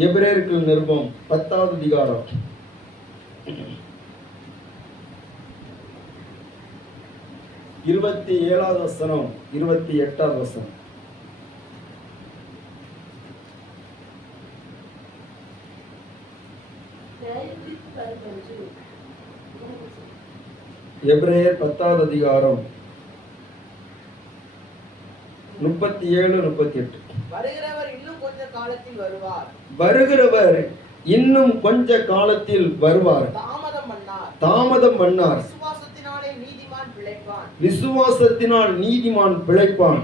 எபிரேயருக்கு நிருபம் 10வது அதிகாரம் 27வது வசனம் 28வது வசனம். எபிரேயர் 10வது அதிகாரம் 37-38. வருகிறவர் இன்னும் கொஞ்ச காலத்தில் வருவார். தாமதம் பண்ணார். விசுவாசத்தினால் நீதிமான் பிழைப்பான்.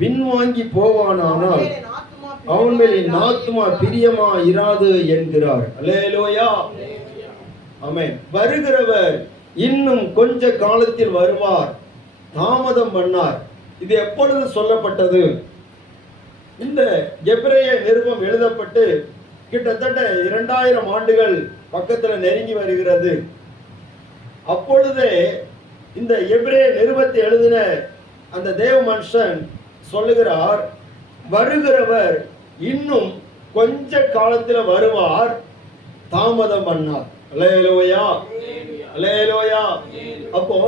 பின்வாங்கி போவானானால் அவன் மேல் என் ஆத்துமா பிரியமா இராது என்கிறார். அல்லேலூயா, ஆமென். வருகிறவர் இன்னும் கொஞ்ச காலத்தில் வருவார், தாமதம் பண்ணார். இது எப்பொழுது சொல்லப்பட்டது? இந்த எபிரேய நிருபம் எழுதப்பட்டு கிட்டத்தட்ட 2000 ஆண்டுகள் பக்கத்துல நெருங்கி வருகிறது. அப்பொழுதே இந்த எபிரேய நிருபத்தை எழுதின அந்த தேவ மனுஷன் சொல்லுகிறார், வருகிறவர் இன்னும் கொஞ்ச காலத்துல வருவார், தாமதம் பண்ணார். அல்லேலூயா, அல்லேலூயா. அப்போ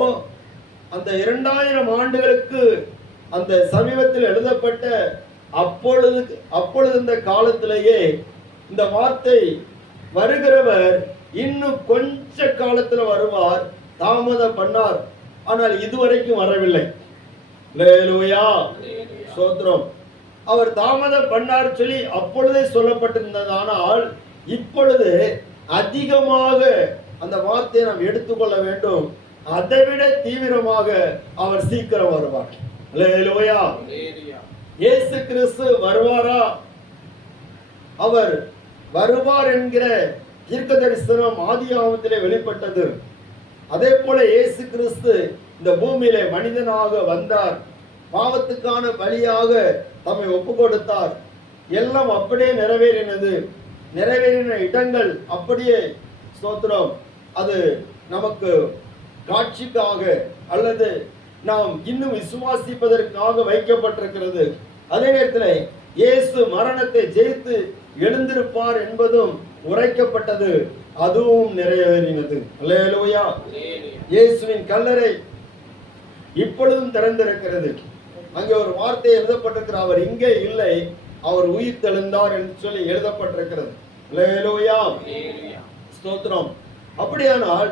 அந்த 2000 ஆண்டுகளுக்கு அந்த சமீபத்தில் எழுதப்பட்ட அப்பொழுது இந்த காலத்திலேயே இந்த வார்த்தை வருகிறவர் இன்னும் கொஞ்ச காலத்துல வருவார், தாமதம் பண்ணார். ஆனால் இதுவரைக்கும் வரவில்லை. அல்லேலூயா, ஸ்தோத்திரம். அவர் தாமதம் பண்ணார் சொல்லி அப்பொழுதே சொல்லப்பட்டிருந்தது. ஆனால் இப்பொழுது அதிகமாக அந்த வார்த்தையை நாம் எடுத்துக்கொள்ள வேண்டும். அதைவிட தீவிரமாக அவர் சீக்கிரம் வருவார். அல்லேலூயா. இயேசு கிறிஸ்து வருவாரா? அவர் வருவார் என்கிற தீர்க்க தரிசனம் ஆதியாகமத்திலே வெளிப்பட்டது. அதே போல இயேசு கிறிஸ்து இந்த பூமியிலே மனிதனாக வந்தார், பாவத்துக்கான பலியாக தம்மை ஒப்பு கொடுத்தார். எல்லாம் அப்படியே நிறைவேறினது. நிறைவேறின இடங்கள் அப்படியே, ஸ்தோத்திரம், அது நமக்கு காட்சிக்காக அல்லது நாம் இன்னும் விசுவாசிப்பதற்காக வைக்கப்பட்டிருக்கிறது. அதே நேரத்தில் இயேசு மரணத்தை ஜெயித்து எழுந்திருப்பார் என்பதும் உரைக்கப்பட்டது, அதுவும் நிறைவேறினது. அல்லேலூயா. இயேசுவின் கல்லறை இப்பொழுதும் திறந்திருக்கிறது. அங்கே ஒரு வார்த்தை எழுதப்பட்டிருக்கிற, அவர் இங்கே இல்லை, அவர் உயிர் தெழுந்தார் என்று சொல்லி எழுதப்பட்டிருக்கிறது. அல்லேலூயா, ஸ்தோத்திரம். அப்படியானால்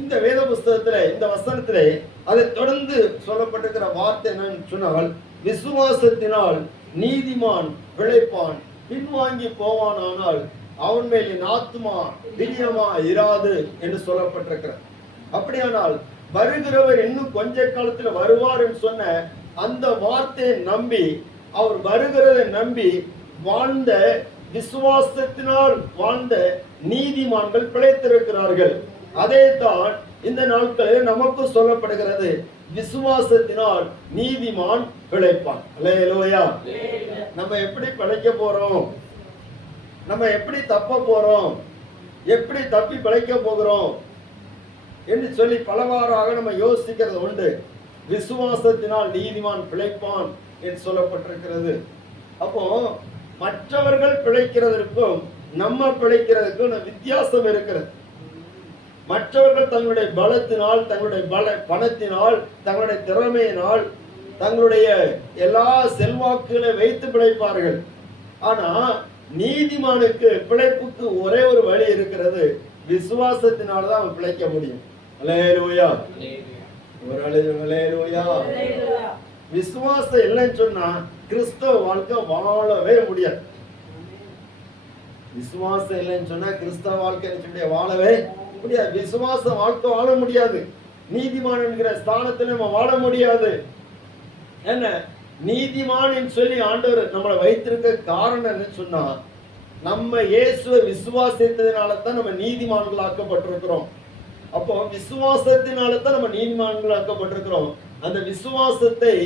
இந்த வேத புஸ்தகத்திலே, இந்த வசனத்திலே அதை தொடர்ந்து சொல்லப்பட்டிருக்கிற வார்த்தை என்னன்னு சொன்னால், விசுவாசத்தினால் நீதிமான் பிழைப்பான், பின்வாங்கி போவானானால் அவன் மேல் என் ஆத்துமா பிரியமா இராது என்று சொல்லப்பட்டிருக்கிறது. அப்படியானால் வருகிறவர் இன்னும் கொஞ்ச காலத்தில் வருவார் என்று சொன்ன அந்த வார்த்தையை நம்பி, அவர் வருகிறதை நம்பி வாழ்ந்த, விசுவாசத்தினால் வாழ்ந்த நீதிமான்கள் பிழைத்திருக்கிறார்கள். அதே தான் இந்த நாட்களில் நமக்கு சொல்லப்படுகிறது, விசுவாசத்தினால் நீதிமான் பிழைப்பான். அல்லேலூயா. நம்ம எப்படி பிழைக்க போறோம்? நம்ம எப்படி தப்ப போறோம்? எப்படி தப்பி பிழைக்க போகிறோம் என்று சொல்லி பலவாறாக நம்ம யோசிக்கிறது உண்டு. விசுவாசத்தினால் நீதிமான் பிழைப்பான் என்று சொல்லப்பட்டிருக்கிறது. அப்போ மற்றவர்கள் பிழைக்கிறதற்கும் நம்ம பிழைக்கிறதுக்கும் வித்தியாசம் இருக்கிறது. மற்றவர்கள் தங்களுடைய பலத்தினால், தங்களுடைய பணத்தினால், தங்களுடைய திறமையினால், தங்களுடைய எல்லா செல்வாக்குகளை வைத்து பிழைப்பார்கள். ஆனா நீதிமானுக்கு பிழைப்புக்கு ஒரே ஒரு வழி இருக்கிறது, விசுவாசத்தினால்தான் அவன் பிழைக்க முடியும். அல்லேலூயா, ஒரு அல்லேலூயா. விசுவாசம் இல்லைன்னு சொன்னா கிறிஸ்தவ வாழ்க்கை வாழவே முடியாது. விசுவாசம் இல்லைன்னு சொன்னா கிறிஸ்தவ வாழ்க்கை வாழவே முடியாது. விசுவாச வாழ்க்கை வாழ முடியாது. நீதிமான் என்கிற ஸ்தானத்தில் நம்ம வாழ முடியாது. என்ன நீதிமான் சொல்லி ஆண்டவர் நம்மளை வைத்திருக்க காரணம் என்ன சொன்னா, நம்ம இயேசுவை விசுவாசித்ததினால தான் நம்ம நீதிமான்கள் ஆக்கப்பட்டிருக்கிறோம். அப்போ விசுவாசத்தினால தான் நம்ம நீதிமான்கள் ஆக்கப்பட்டிருக்கிறோம். அந்த விசுவாசத்தை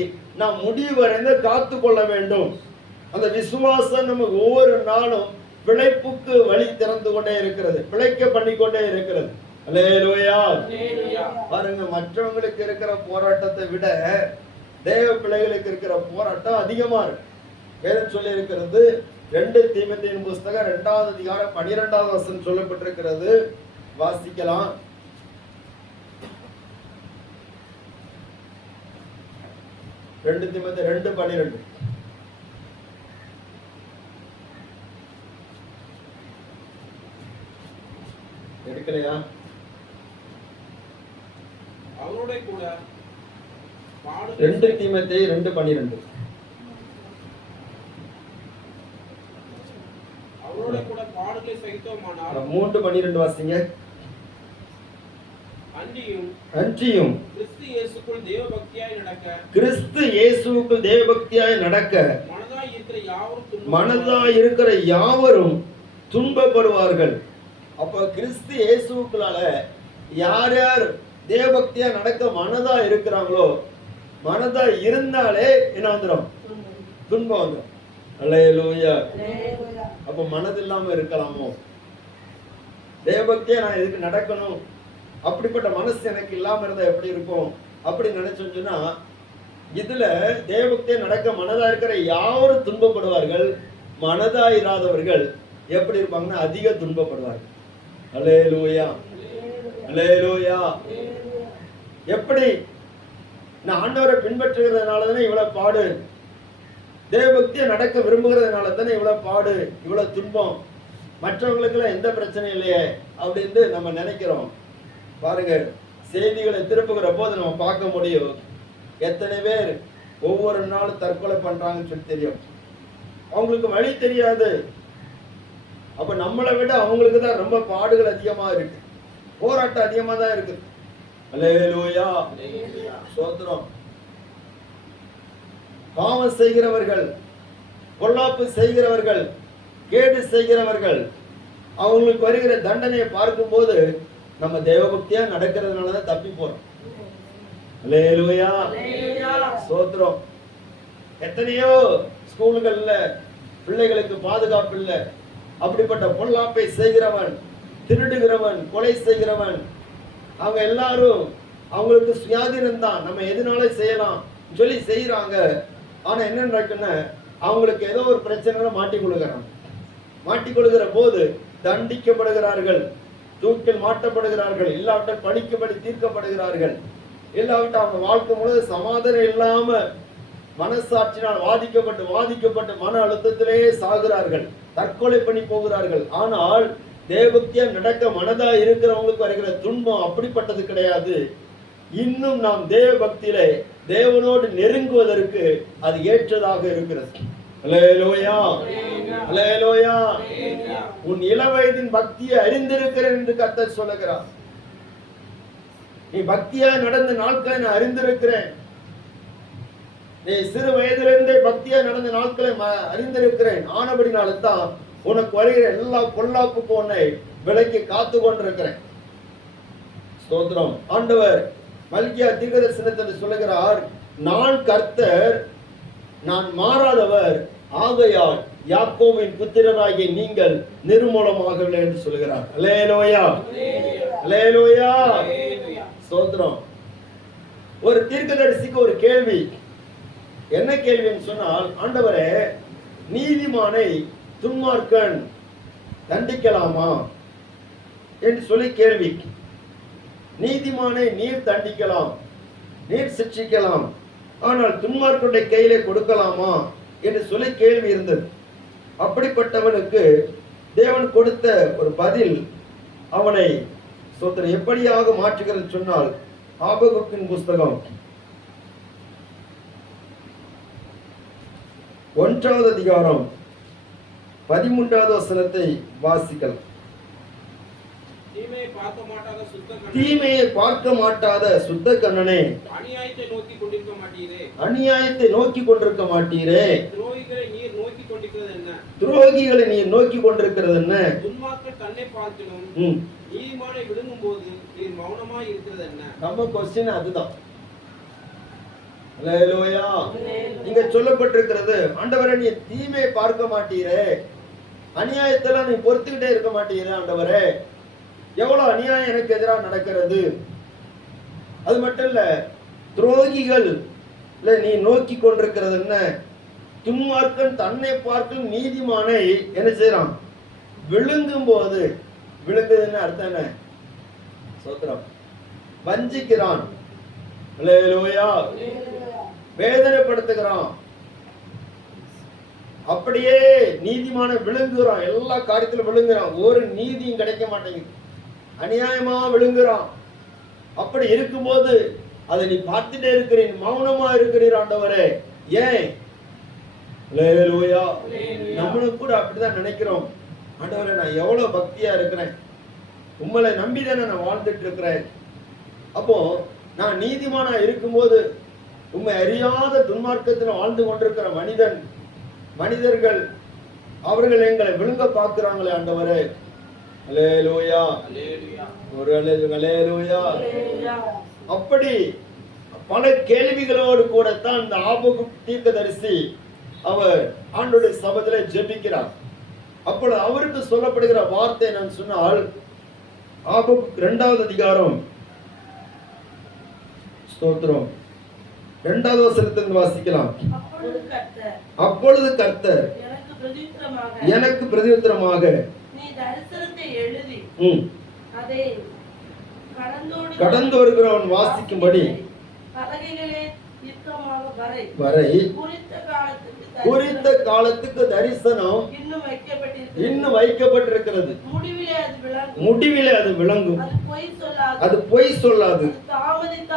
நாம் முடிவு வரைந்து காத்து கொள்ள வேண்டும். அந்த விசுவாசம் நமக்கு ஒவ்வொரு நாளும் பிழைப்புக்கு வழி திறந்து கொண்டே இருக்கிறது, பிழைக்க பண்ணிக்கொண்டே இருக்கிறது. அல்லேலூயா. பாருங்க, மற்றவங்களுக்கு இருக்கிற போராட்டத்தை விட தேவ பிள்ளைகளுக்கு இருக்கிற போராட்டம் அதிகமா இருக்கு. வேதம் சொல்லி இருக்கிறது, 2 தீமோத்தேயுவின் புஸ்தகம் 2வது அதிகாரம் 12வது வசனம் சொல்லப்பட்டிருக்கிறது. வாசிக்கலாம். 2 தீமோத்தேயு 2:12. எடுக்கலையா? அவரோட கூட 2 தீமோத்தேயு 2:12. அவரோட கூட பாடுகளை சகித்தோமானால் 3:12 வாசிங்க. அன்றியும் கிறிஸ்து இயேசுக்குள் தேவபக்தியாய் நடக்க மனதாய் இருக்கிற யாவரும் துன்பப்படுவார்கள். அப்ப கிறிஸ்து இயேசுக்குள்ளால யார் யார் தேவபக்தியா நடக்க மனதா இருக்கிறாங்களோ, மனதா இருந்தாலே என்ன வந்துடும்? துன்பம் வந்துடும். அல்லேலூயா. அப்ப மனது இல்லாம இருக்கலாமோ? தேவபக்தியா நான் எதுக்கு நடக்கணும், அப்படிப்பட்ட மனசு எனக்கு இல்லாம இருந்தா எப்படி இருக்கும் அப்படி நினைச்சோம்னா, இதுல தேவபக்தியா நடக்க மனதா இருக்கிற யாரும் துன்பப்படுவார்கள். மனதா இராதவர்கள் எப்படி இருப்பாங்கன்னா அதிக துன்பப்படுவார்கள். அல்லேலூயா, அல்லேலூயா. எப்படி? நான் ஆண்டவரை பின்பற்றுகிறதுனால தானே இவ்வளவு பாடு, தேவபக்தியை நடக்க விரும்புகிறதுனால தானே இவ்வளவு பாடு, இவ்வளவு துன்பம், மற்றவங்களுக்கெல்லாம் எந்த பிரச்சனையும் இல்லையே அப்படின்னு நம்ம நினைக்கிறோம். பாருங்க, செய்திகளை திருப்புகிற போது நம்ம பார்க்க முடியும் எத்தனை பேர் ஒவ்வொரு நாளும் தற்கொலை பண்றாங்கன்னு சொல்லி தெரியும். அவங்களுக்கு வழி தெரியாது. அப்ப நம்மளை விட அவங்களுக்கு தான் ரொம்ப பாடுகள் அதிகமா இருக்கு, போராட்டம் அதிகமா தான் இருக்கு. அல்லேலூயா, ஸ்தோத்திரம். பாவம் செய்கிறவர்கள், பொல்லாப்பு செய்கிறவர்கள், கேடு செய்கிறவர்கள், அவங்களுக்கு வருகிற தண்டனையை பார்க்கும்போது நம்ம தேவபக்தியா நடக்கிறதுனாலதான் தப்பி போறோம். அல்லேலூயா, ஸ்தோத்திரம். எத்தனையோ ஸ்கூல்கள்ல பிள்ளைகளுக்கு பாதுகாப்பு இல்லை. அப்படிப்பட்ட பொல்லாப்பை செய்கிறவன், திருடுகிறவன், கொலை செய்கிறவன், அவங்க எல்லாரும் அவங்களுக்கு சுயாதீனம் தான், நம்ம எதுனால செய்யலாம் சொல்லி செய்யறாங்க. ஆனா என்ன நடக்குன்னா, அவங்களுக்கு ஏதோ ஒரு பிரச்சனை மாட்டிக்கொள்கிறாங்க. மாட்டிக்கொள்கிற போது தண்டிக்கப்படுகிறார்கள், தூக்கில் மாட்டப்படுகிறார்கள், இல்லாவிட்டால் படிக்கப்படி தீர்க்கப்படுகிறார்கள், இல்லாவிட்டால் அவங்க வாழ்க்கை முழுது சமாதானம் இல்லாம மனசாட்சினால் வாதிக்கப்பட்டு மன அழுத்தத்திலேயே சாகிறார்கள், தற்கொலை பண்ணி போகிறார்கள். ஆனால் தேவபக்தியா நடக்க மனதா இருக்கிறவங்களுக்கு வருகிற துன்பம் அப்படிப்பட்டது கிடையாது. இன்னும் நாம் தேவபக்தியிலே தேவனோடு நெருங்குவதற்கு அது ஏற்றதாக இருக்கிறது. அல்லேலூயா, அல்லேலூயா. உன் இளவயதின் பக்தியை அறிந்திருக்கிறேன் என்று கர்த்தர் சொல்லுகிறார். நீ பக்தியா நடந்த நாட்களை நான் அறிந்திருக்கிறேன். நீ சிறு வயதிலிருந்தே பக்தியா நடந்த நாட்களை அறிந்திருக்கிறேன். ஆனபடினால்தான் உனக்கு வருகிற எல்லா பொல்லாப்புக்கும் உன்னை விலக்கி காத்து கொண்டிருக்கிறேன். ஸ்தோத்திரம். ஆண்டவர் மல்கியா தீர்க்கதரிசனத்தில் சொல்லுகிறார், நான் கர்த்தர், நான் மாறாதவர், ஆகையால் யாக்கோபின் புத்திரராகிய நீங்கள் நிர்மூலமாகவில்லை என்று சொல்கிறார். அல்லேலூயா, அல்லேலூயா, ஸ்தோத்திரம். ஒரு தீர்க்கதரிசிக்கு ஒரு கேள்வி. என்ன கேள்வின்னு சொன்னால், ஆண்டவரே, நீதிமானை துன்மார்க்கன் தண்டிக்கலாமா என்று சொல்லி கேள்வி. நீதிமானை நீர் தண்டிக்கலாம், நீர் சிக்ஷிக்கலாம், ஆனால் துன்மார்க்கனுடைய கையிலே கொடுக்கலாமா என்று சொல்லி கேள்வி இருந்தது. அப்படிப்பட்டவனுக்கு தேவன் கொடுத்த ஒரு பதில் அவனை ஸ்தோத்திரம் எப்படியாக மாற்றுகிறது சொன்னால், ஆபகுக்கின் புஸ்தகம் 1வது அதிகாரம் 13வது வசனத்தை வாசிக்கலாம். தீமையை பார்க்க மாட்டாத சுத்த கண்ணனே, அநியாயத்தை நோக்கி கொண்டிருக்க மாட்டீரே, அநியாயத்தை நோக்கி கொண்டிருக்க மாட்டீரே, துரோகிகளை நீர் நோக்கி கொண்டிருக்கிறது என்ன, துரோகிகளை நீர் நோக்கி கொண்டிருக்கிறது என்ன, துன்மார்க்கர் தன்னை பார்க்கணும், நீதிமானை விழுங்கும் போது நீர் மௌனமாய் இருக்கிறது என்ன. நம்ம கொஸ்டின் அதுதான். அல்லேலூயா. இங்க சொல்லப்பட்டிருக்கிறது, ஆண்டவரே நீ தீமையை பார்க்க மாட்டீரே, அநியாயத்தெல்லாம் நீ பொறுத்துக்கிட்டே இருக்க மாட்டீரே. ஆண்டவரே, எவ்வளவு அநியாயம் எனக்கு எதிராக நடக்கிறது. அது மட்டும் இல்ல, துரோகிகள் நீ நோக்கி கொண்டிருக்கிறது என்ன, துன்மார்க்கன் தன்னை பார்க்கும் நீதிமானை என்ன செய்யறான்? விழுங்கும் போது, விழுங்குதுன்னு அர்த்தம் என்ன? சோத்திரம், வஞ்சிக்கிறான், அல்லேலூயா, வேதனைப்படுத்துகிறான். அப்படியே நீதிமான விழுங்குறான், எல்லா காரியத்திலும் விழுங்குறான், ஒரு நீதியும் கிடைக்க மாட்டேங்குது, அநியாயமா விழுங்குறான். அப்படி இருக்கும்போது அதை நீ பார்த்துட்டே இருக்கிறீன், மௌனமா இருக்கிறீர் ஆண்டவரே. ஏன்? அல்லேலூயா. நம்மளும் கூட அப்படிதான் நினைக்கிறோம். ஆண்டவரே, நான் எவ்வளவு பக்தியா இருக்கிறேன், உங்களை நம்பிதானே நான் வாழ்ந்துட்டு இருக்கிறேன். அப்போ நான் நீதிமானா இருக்கும்போது உண்மை அறியாத துன்மார்க்கத்தில் வாழ்ந்து கொண்டிருக்கிற மனிதர்கள் அவர்கள் எங்களை விழுங்க பார்க்கிறாங்களே ஆண்டவரே. அல்லேலூயா, ஒரு அல்லேலூயா. அப்படி பல கேள்விகளோடு கூடத்தான் இந்த ஆபகுக் தீர்க்கதரிசி அவர் ஆண்டவருடைய சபையிலே ஜெபிக்கிறார். அப்பொழுது அவருக்கு சொல்லப்படுகிற வார்த்தை நான் சொன்னால், ஆபகுக் 2வது அதிகாரம், ஸ்தோத்திரம், 2வது வசனத்திலிருந்து வாசிக்கலாம். அப்பொழுது கர்த்தர் எனக்கு பிரதியுத்தரமாக, நீ தரிசனத்தை எழுதி அதை கடந்து வருகிறவன் வாசிக்கும்படி வரை குறித்த காலத்துக்கு தரிசனம் இன்னும் வைக்கப்பட்டிருக்கிறது. முடிவிலே அது விளங்கும், அது பொய் சொல்லாது,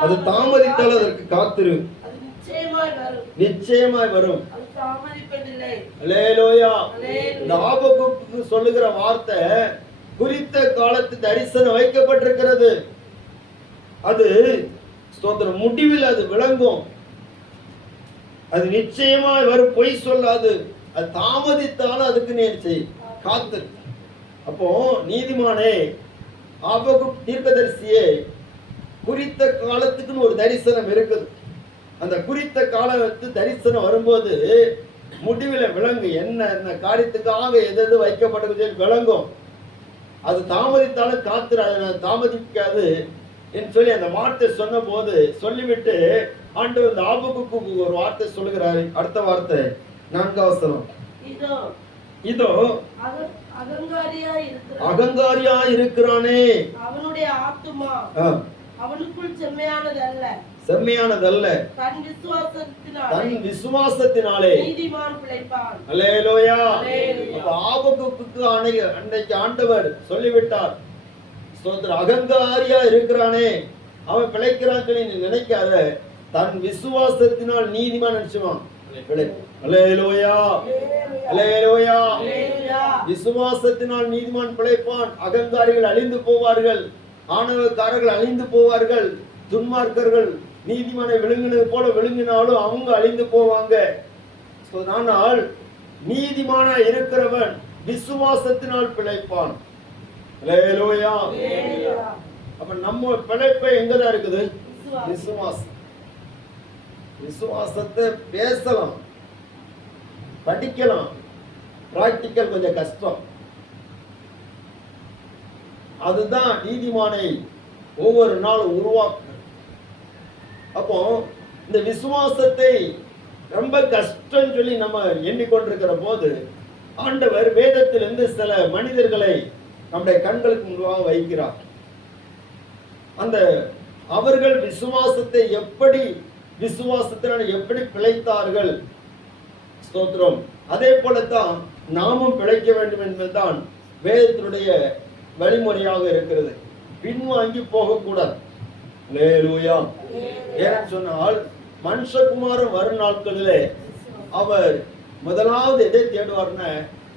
அது தாமதித்தால் அதற்கு காத்திரு, நிச்சயமாய் வரும். அல்லேலூயா. இந்த ஆபகுக்கு சொல்லுகிற வார்த்தை, குறித்த காலத்து தரிசனம் வைக்கப்பட்டிருக்கிறது, அது ஸ்தோத்திரம் முடிவில் அது விளங்கும், அது நிச்சயமாய் வரும், பொய் சொல்லாது, அது தாமதித்தாலும் அதுக்கு நீ செய், காத்து. அப்போ நீதிமானே, ஆபகுக் தீர்க்கதரிசியே, குறித்த காலத்துக்குன்னு ஒரு தரிசனம் இருக்குது. அந்த குறித்த காலத்து தரிசனம் வரும்போது முடிவில் விளங்கு, என்ன காரியத்துக்காக எது வைக்கப்பட்டது விளங்கும். அது தாமதித்தாலும் காத்துரு, அதை தாமதிக்காது என்று சொல்லி அந்த வார்த்தை சொன்ன போது சொல்லிவிட்டு ஆண்டவர் இந்த ஆபகுக்கு ஒரு வார்த்தை சொல்லுகிறாரு. அடுத்த வார்த்தை 4வது வசனம், இதோ அகங்காரியா இருக்கிறானே, அவனுடைய ஆத்துமா அவனுக்குள் செம்மையானதல்ல, தன் விசுவாசத்தினாலே நீதிமான் பிழைப்பான். அல்லேலூயா. அப்ப ஆபகுக்கு அன்றைக்கு ஆண்டவர் சொல்லிவிட்டார், ஸ்தோத்திரம், அகங்காரியா இருக்கிறானே அவன் பிழைக்கிறான் சொல்லி நீ நினைக்காத, தன் விசுவாசத்தினால் நீதிமான் நினைச்சுவான். அல்லேலூயா, அல்லேலூயா. விசுவாசத்தினால் நீதிமான் பிழைப்பான். அகங்காரிகள் அழிந்து போவார்கள், ஆணவக்காரர்கள் அழிந்து போவார்கள், துன்மார்க்கர்கள் நீதிமானை விழுங்கினது போல விழுங்கினாலும் அவங்க அழிந்து போவாங்க. ஆனால் நீதிமானா இருக்கிறவன் விசுவாசத்தினால் பிழைப்பான். அல்லேலூயா. அப்ப நம்ம பிழைப்பை எங்கதான் இருக்குது? விசுவாசம். விசுவாசத்தை பேசலாம், படிக்கலாம், பிராக்டிக்கல் கொஞ்சம் கஷ்டம். அதுதான் நீதிமானை ஒவ்வொரு நாளும் உருவாக்கு. அப்போ இந்த விசுவாசத்தை ரொம்ப கஷ்டம் சொல்லி நம்ம எண்ணிக்கொண்டிருக்கிற போது ஆண்டவர் வேதத்திலிருந்து சில மனிதர்களை நம்முடைய கண்களுக்கு முன்பாக வைக்கிறார். அந்த அவர்கள் விசுவாசத்தை விசுவாசத்தினால் எப்படி பிழைத்தார்கள், ஸ்தோத்திரம், அதே போலத்தான் நாமும் பிழைக்க வேண்டும் என்பதுதான் வேதத்தினுடைய வழிமுறையாக இருக்கிறது. பின்வாங்கி போகக்கூடாது. அல்லேலூயா. ஏன்னு சொன்னால் மனுஷகுமாரன் வரும் நாட்களிலே அவர் முதலாவது எதை தேடுவார்னா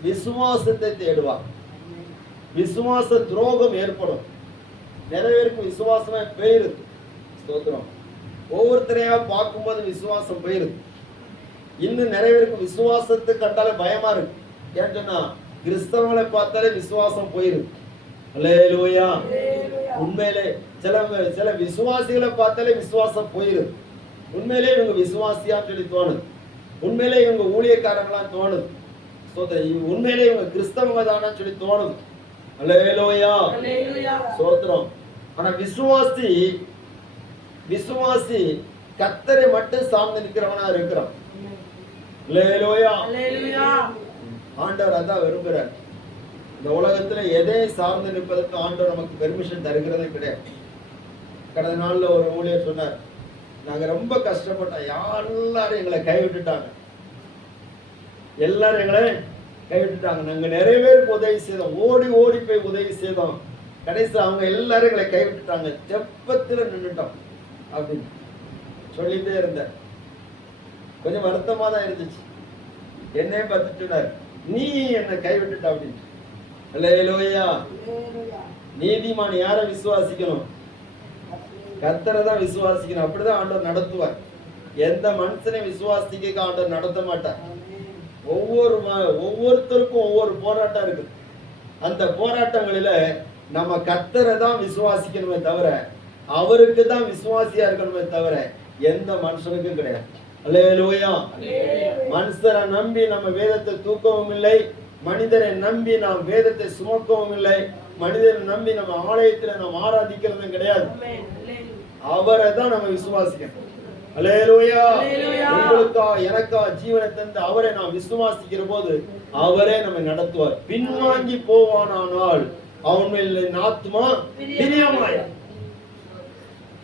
விசுவாசத்தை தேடுவார். விசுவாச துரோகம் ஏற்படும். நிறைய பேருக்கு விசுவாசமே போயிருது. ஸ்தோத்திரம். ஒவ்வொருத்தரையா பார்க்கும்போது விசுவாசம் போயிருது. இன்னும் நிறைய பேருக்கு விசுவாசத்தை கண்டாலே பயமா இருக்கு. ஏன்னு சொன்னா கிறிஸ்தவங்களை பார்த்தாலே விசுவாசம் போயிருது. அல்லேலூயா. உண்மையிலே சில விசுவாசிகளை பார்த்தாலே விசுவாசம் போயிருது. உண்மையிலே இவங்க விசுவாசியான்னு சொல்லி தோணுது. உண்மையிலே இவங்க ஊழியக்காரங்களா தோணுது. உண்மையிலே இவங்க கிறிஸ்தவங்க தானு சொல்லி தோணுது. அல்லேலூயா. ஸ்தோத்திரம். ஆனா விசுவாசி கர்த்தரை மட்டும் சார்ந்து நிற்கிறவனா இருக்கிறான். அல்லேலூயா. அல்லேலூயா. ஆண்டவர் அதான் விரும்புறார். இந்த உலகத்துல எதை சார்ந்து நிற்பதற்கு ஆண்டவர் நமக்கு பெர்மிஷன் தருகிறதே கிடையாது. கடந்த நாள்ல ஒரு ஊழியர் சொன்னார், நாங்க ரொம்ப கஷ்டப்பட்டோம், எல்லாரும் எங்களை கைவிட்டுட்டாங்க, எல்லாரும் எங்களை கைவிட்டுட்டாங்க, நாங்க நிறைய பேருக்கு உதவி செய்தோம், ஓடி ஓடி போய் உதவி செய்தோம், கடைசி அவங்க எல்லாரும் எங்களை கைவிட்டுட்டாங்க, தெப்பத்துல நின்றுட்டோம் அப்படின்னு சொல்லிட்டே இருந்தார். கொஞ்சம் வருத்தமா தான் இருந்துச்சு. என்னைய பார்த்துட்டு சொன்னார், நீ என்னை கைவிட்டுட்ட அப்படின்னு. அல்லேலூயா. நீதிமான் யாரை விசுவாசிக்கணும்? கர்த்தரை தான் விசுவாசிக்கணும். அப்படிதான் ஆண்டவர் நடத்துவார். எந்த மனுஷனை விசுவாசிக்க ஆண்டவர் நடத்த மாட்டார். ஒவ்வொருத்தருக்கும் ஒவ்வொரு போராட்டம் இருக்கு. அந்த போராட்டங்களில நம்ம கர்த்தரை தான் விசுவாசிக்கணுமே தவிர, அவருக்கு தான் விசுவாசியா இருக்கணுமே தவிர எந்த மனுஷனுக்கும் கிடையாது. அல்லேலூயா. மனுஷரை நம்பி நம்ம வேதத்தை தூக்கவும் இல்லை, மனிதரை நம்பி நாம் வேதத்தை சுமக்கவும் இல்லை, மனிதரை நம்பி நம்ம ஆலயத்துல நாம் ஆராதிக்கிறதும் கிடையாது. அவரை தான் நம்ம விசுவாசிக்கணும். அல்லேலூயா. உங்களுக்கா எனக்கா ஜீவனை தந்து அவரை நாம் விசுவாசிக்கிற போது அவரே நம்மை நடத்துவார். பின்வாங்கி போவானால் அவன் மேல் ஆத்துமா பிரியமாய்.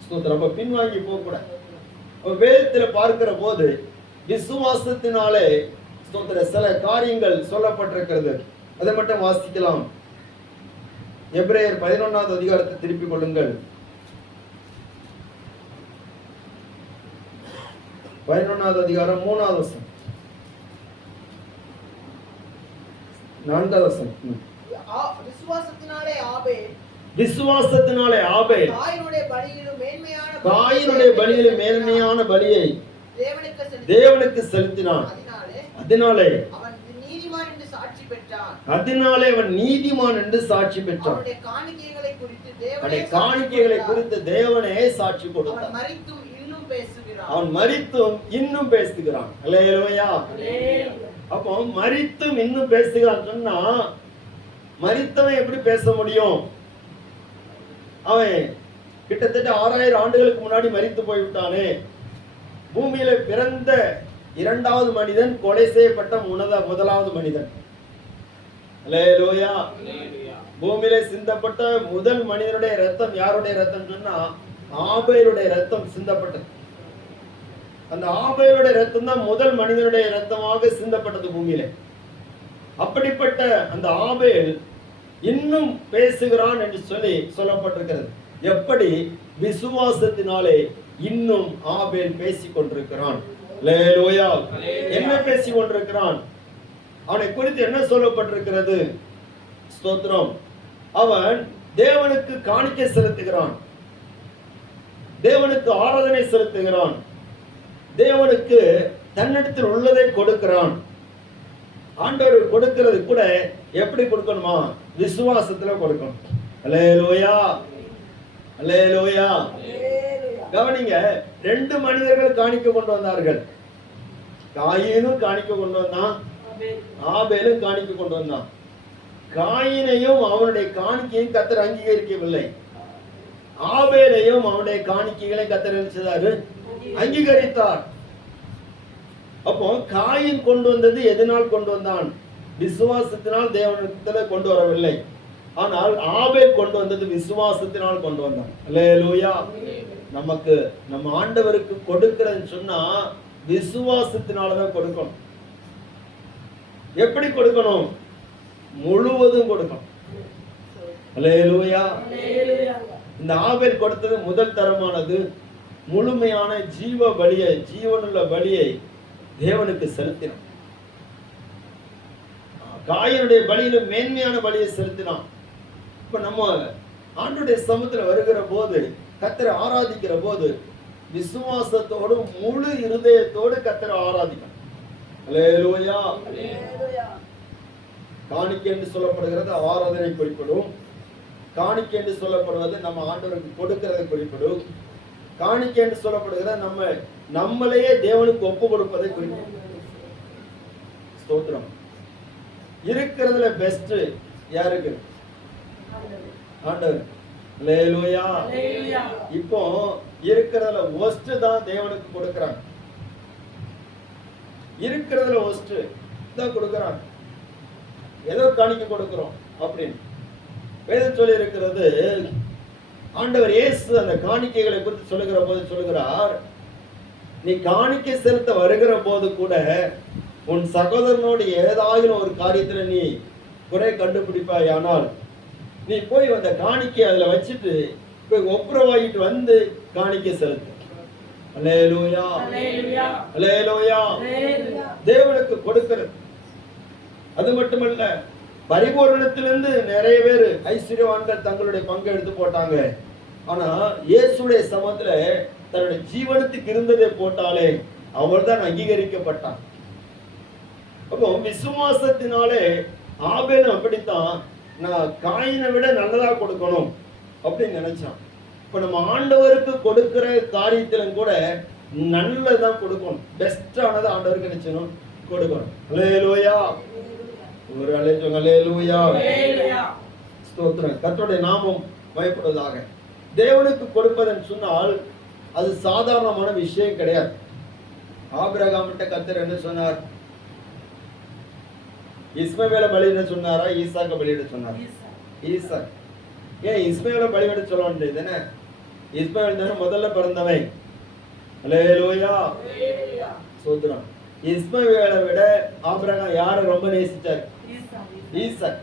ஸ்தோத்திரம். பின்வாங்கி போக கூடாது. வேதத்துல பார்க்கிற போது விசுவாசத்தினாலே ஸ்தோத்திர சில காரியங்கள் சொல்லப்பட்டிருக்கிறது. அதை மட்டும் வாசிக்கலாம். எபிரேயர் 11வது அதிகாரத்தை திருப்பிக் கொள்ளுங்கள். 11வது அதிகாரம் 3வது வசனம், 4வது வசனம். விசுவாசத்தினாலே ஆபேல் காயினுடைய பலியிலும் மேன்மையான பலியை தேவனுக்கு செலுத்தினான். அதனாலே அவன் நீதிமான் என்று சாட்சி பெற்றான். காணிக்கைகளை குறித்து தேவனே சாட்சி கொடுத்தான். அவன் மரித்தும் இன்னும் பேசுகிறான். அல்லேலூயா. அப்போ மரித்தும் இன்னும் பேசுகிறான் சொன்னா, மரித்தவன் எப்படி பேச முடியும்? அவன் கிட்டத்தட்ட 6000 ஆண்டுகளுக்கு முன்னாடி மரித்து போய்விட்டானே. பூமியில பிறந்த 2வது மனிதன், கொலை செய்யப்பட்ட 1வது மனிதன். அல்லேலூயா. பூமியில சிந்தப்பட்ட முதல் மனிதனுடைய ரத்தம் யாருடைய ரத்தம் சொன்னா, ஆபேலுடைய ரத்தம் சிந்தப்பட்டது. அந்த ஆபேலுடைய ரத்தம் தான் முதல் மனிதனுடைய ரத்தமாக சிந்தப்பட்டது பூமியில. அப்படிப்பட்ட அந்த ஆபேல் இன்னும் பேசுகிறான் என்று சொல்லப்பட்டிருக்கிறது. எப்படி? விசுவாசத்தினாலே இன்னும் ஆபேல் பேசிக் கொண்டிருக்கிறான். அல்லேலூயா. என்ன பேசிக் கொண்டிருக்கிறான்? அவனை குறித்து என்ன சொல்லப்பட்டிருக்கிறது? ஸ்தோத்திரம். அவன் தேவனுக்கு காணிக்கை செலுத்துகிறான், தேவனுக்கு ஆராதனை செலுத்துகிறான், தேவனுக்கு தன்னிடத்தில் உள்ளதை கொடுக்கிறான். ஆண்டவர் கொடுக்கிறது கூட எப்படி கொடுக்கணுமா? விசுவாசத்துல கொடுக்கணும். அல்லேலூயா. அல்லேலூயா. கவனிங்க, 2 மனிதர்கள் காணிக்கை கொண்டு வந்தார்கள். காயினும் காணிக்கை கொண்டு வந்தான், ஆபேலும் காணிக்கை கொண்டு வந்தான். காயினையும் அவனுடைய காணிக்கையும் கர்த்தர் அங்கீகரிக்கவில்லை, ஆபேலையும் அவனுடைய காணிக்கைகளை கர்த்தர் அங்கீகரித்தார். அப்போ காயின் கொண்டு வந்தது எதனால் கொண்டு வந்தான்? விசுவாசத்தினால் தேவனிடத்தில் கொண்டு வரவில்லை. ஆனால் ஆபேல் கொண்டு வந்தது விசுவாசத்தினால் கொண்டு வந்தான். அல்லேலூயா. நமக்கு நம்ம ஆண்டவருக்கு கொடுக்கிறதுன்னு சொன்னா விசுவாசத்தினாலதான் கொடுக்கணும். எப்படி கொடுக்கணும்? முழுவதும் கொடுக்கணும். அல்லேலூயா. இந்த ஆபேல் கொடுத்தது முதல் தரமானது, முழுமையான ஜீவ பலியை, ஜீவனுள்ள பலியை தேவனுக்கு செலுத்தினான். காயினுடைய பலியிலும் மேன்மையான பலியை செலுத்தினான். இப்ப நம்ம ஆண்டவருடைய சமூகத்துல வருகிற போது, கர்த்தரை ஆராதிக்கிற போது விசுவாசத்தோடு முழு இருதயத்தோடு கர்த்தரை ஆராதிக்கணும். அல்லேலூயா. காணிக்கை என்று சொல்லப்படுகிறது ஆராதனை குறிப்பிடும். காணிக்கை என்று சொல்லப்படுவது நம்ம ஆண்டவருக்கு கொடுக்கிறதை குறிப்பிடும். காணிக்கை என்று சொல்லப்படுகிறது நம்மளையே தேவனுக்கு ஒப்பு கொடுப்பதை குறிப்பிடும். ஸ்தோத்திரம். இருக்கிறதுல பெஸ்ட் யாருக்கு? ஆண்டவர். அல்லேலூயா. இப்போ இருக்கிறதுல ஒஸ்ட் தான் தேவனுக்கு கொடுக்கிறாங்க. இருக்கிறதுல ஒஸ்ட் தான் கொடுக்குறாங்க, ஏதோ காணிக்க கொடுக்கிறோம் அப்படின்னு வேதம் சொல்லி இருக்கிறது. ஆண்டவர் இயேசு அந்த காணிக்கைகளை குறித்து சொல்லுகிற போது சொல்லுகிறார், நீ காணிக்கை செலுத்த வருகிற போது கூட உன் சகோதரனோடு ஏதாயிலும் ஒரு காரியத்துல நீ குறை கண்டுபிடிப்பாய், ஆனால் நீ போய் அந்த காணிக்கை அதுல வச்சுட்டு போய் ஒப்புரவாயிட்டு வந்து காணிக்கை செலுத்து. அல்லேலூயா, அல்லேலூயா. தேவனுக்கு கொடுக்கிறது அது மட்டுமல்ல, பரிபூரணத்திலிருந்து நிறைய பேர் ஐஸ்வர்யவான்கள் தங்களுடைய பங்கு எடுத்து போட்டாங்க. ஆனா இயேசுடைய சமத்துல தன்னுடைய ஜீவனத்துக்கு இருந்ததை போட்டாலே அவள் தான் அங்கீகரிக்கப்பட்டான். அப்போ விசுவாசத்தினாலே ஆபேல் அப்படித்தான், நான் காயினை விட நல்லதா கொடுக்கணும் அப்படின்னு நினைச்சான். இப்ப நம்ம ஆண்டவருக்கு கொடுக்கிற காரியத்திலும் கூட நல்லதான் கொடுக்கணும், பெஸ்டானதை ஆண்டவருக்கு நினைச்சணும் கொடுக்கணும். அல்லேலூயா, ஒரு அழைச்சோங்க. அல்லேலூயா, ஸ்தோத்திரம். கர்த்தருடைய நாமம் பயப்படுவதாக. தேவனுக்கு கொடுப்பதுன்னு சொன்னால் அது சாதாரணமான விஷயம் கிடையாது. ஆபிரகாமிட்ட கர்த்தர் என்ன சொன்னார்? இஸ்மவேலை பலியிட சொன்னாரா, ஈசாக்க பலியிட சொன்னார்? ஈசாக். ஏன் இஸ்மவேலை பலியிட சொல்ல வேண்டியது தானே? இஸ்மவேல் தானே முதல்ல பிறந்தவன். அல்லேலூயா, ஸ்தோத்திரம். இஸ்மவேலை விட ஆபிரகாம் யாரை ரொம்ப நேசிச்சார்? ஈசாக்.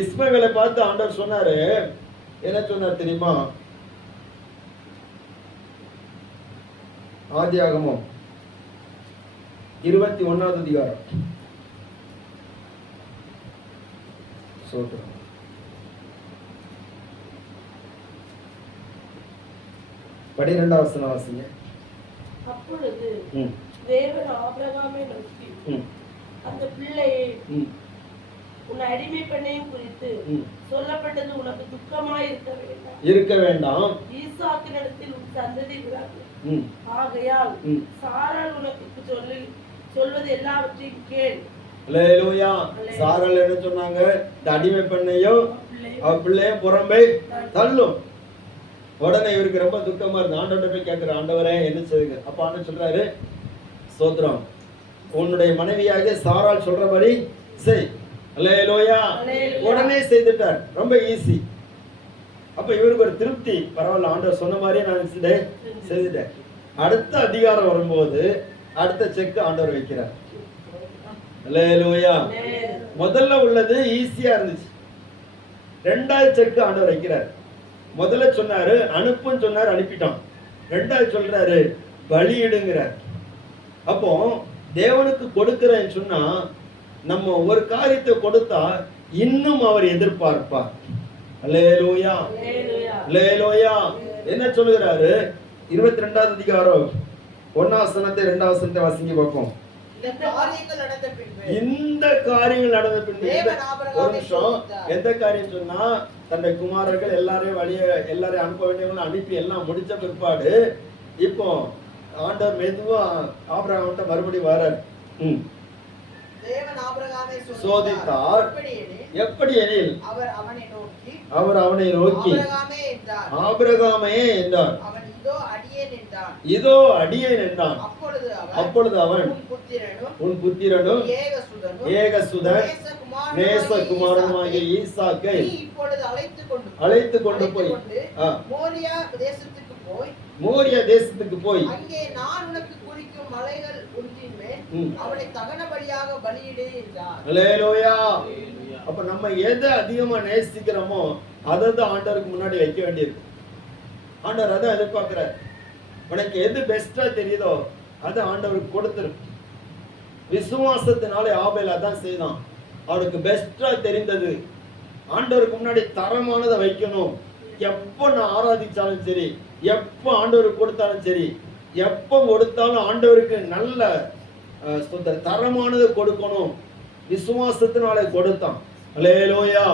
இஸ்மவேலை பார்த்து ஆண்டவர் சொன்னாரு, என்ன சொன்னார் தெரியுமா? ஆதியாகமம் 21வது அதிகாரம். ஸ்தோத்திரம். 12வது வசனம் வாசிங்க. அப்பொழுது தேவன் ஆபிரகாமை நோக்கி, அந்த பிள்ளையை உன் அடிமை பெண்ணையும் குறித்து சொல்லப்பட்டது உனக்கு துக்கமாய் இருக்க வேண்டாம். ஈசாக்கினிடத்தில் உன் சந்ததி விடாது. ஆகையால் சாராள் உனக்கு சொல்வது எல்லாவற்றையும் கேள். அல்லேலூயா. சாராள் என்ன சொன்னாங்க? இந்த அடிமை பெண்ணையும் அவ பிள்ளையும் புறம்பே தள்ளும். உடனே இவருக்கு ரொம்ப துக்கமா இருக்கு. ஆண்டவர்கிட்ட போய் கேட்கிற, ஆண்டவரே என்ன செய்யுங்க? அப்ப ஆண்டவர் சொல்றாரு, ஸ்தோத்திரம், உன்னுடைய மனைவியாக சாராள் சொல்றபடி செய். அல்லேலூயா. உடனே செய்துட்டார், ரொம்ப ஈஸி. அப்ப இவருக்கு ஒரு திருப்தி, பரவாயில்ல ஆண்டவர் சொன்ன மாதிரியே நான் செய்துட்டேன். அடுத்த அதிகாரம் வரும்போது அடுத்த செக் ஆண்டவர் வைக்கிறார். அல்லேலூயா. முதல்ல உள்ளது ஈஸியா இருந்துச்சு, ரெண்டாவது செக் ஆண்டவர் வைக்கிறார். முதல்ல சொன்னாரு அனுப்புன்னு சொன்னாரு, அனுப்பிட்டான். ரெண்டாவது சொல்றாரு பலியிடுங்கிறார். அப்போ தேவனுக்கு கொடுக்கிறேன்னு சொன்னா நம்ம ஒரு காரியத்தை கொடுத்தா இன்னும் அவர் எதிர்பார்ப்பார். அல்லேலூயா, அல்லேலூயா. என்ன சொல்லுகிறாரு? 22வது அதிகாரம் 1வது வசனத்தை 2வது வசனத்தை வாசிங்க பார்ப்போம். இந்த காரியங்கள் நடந்த பின்பு ஒரு நிமிஷம், எந்த காரியம் சொன்னா தன்னுடைய குமாரர்கள் எல்லாரையும் அனுப்ப வேண்டியவங்க அனுப்பி எல்லாம் முடிச்ச பிற்பாடு இப்போ ஆண்டவர் மெதுவா ஆபிரகாம்கிட்ட மறுபடியும் வரார். சோதித்தார். எப்படி எனில் அவர் அவனை நோக்கி ஆபிரகாமே என்றார். இதோ அடியேன் என்றான். அப்பொழுது அவன் உன் புத்திரனும் ஏகசுதன் நேசகுமாரனுமாகிய ஈசாக்கை அழைத்து கொண்டு போய் மோரியா தேசத்துக்கு போய் அங்கே நான் உனக்கு குறிக்கும் மலைகள் ஒன்றின் மேல் அவனை தகனபலியாக பலியிடு என்றார். அல்லேலூயா. அப்ப நம்ம எதை அதிகமா நேசிக்கிறோமோ அதை தான் ஆண்டவருக்கு முன்னாடி வைக்க வேண்டியிருக்கு. ஆண்டவர் அதை எதிர்பார்க்கிறார். உனக்கு எது பெஸ்டா தெரியுதோ அதை ஆண்டவருக்கு கொடுத்துரு. விசுவாசத்தினாலே ஆபேல் அதான் செய்தான். அவனுக்கு பெஸ்டா தெரிந்தது ஆண்டவருக்கு முன்னாடி தரமானதை வைக்கணும். எப்போ நான் ஆராதிச்சாலும் சரி, எப்போ ஆண்டவருக்கு கொடுத்தாலும் சரி, எப்போ கொடுத்தாலும் ஆண்டவருக்கு நல்ல தரமானதை கொடுக்கணும். விசுவாசத்தினாலே கொடுத்தான். அல்லேலூயா.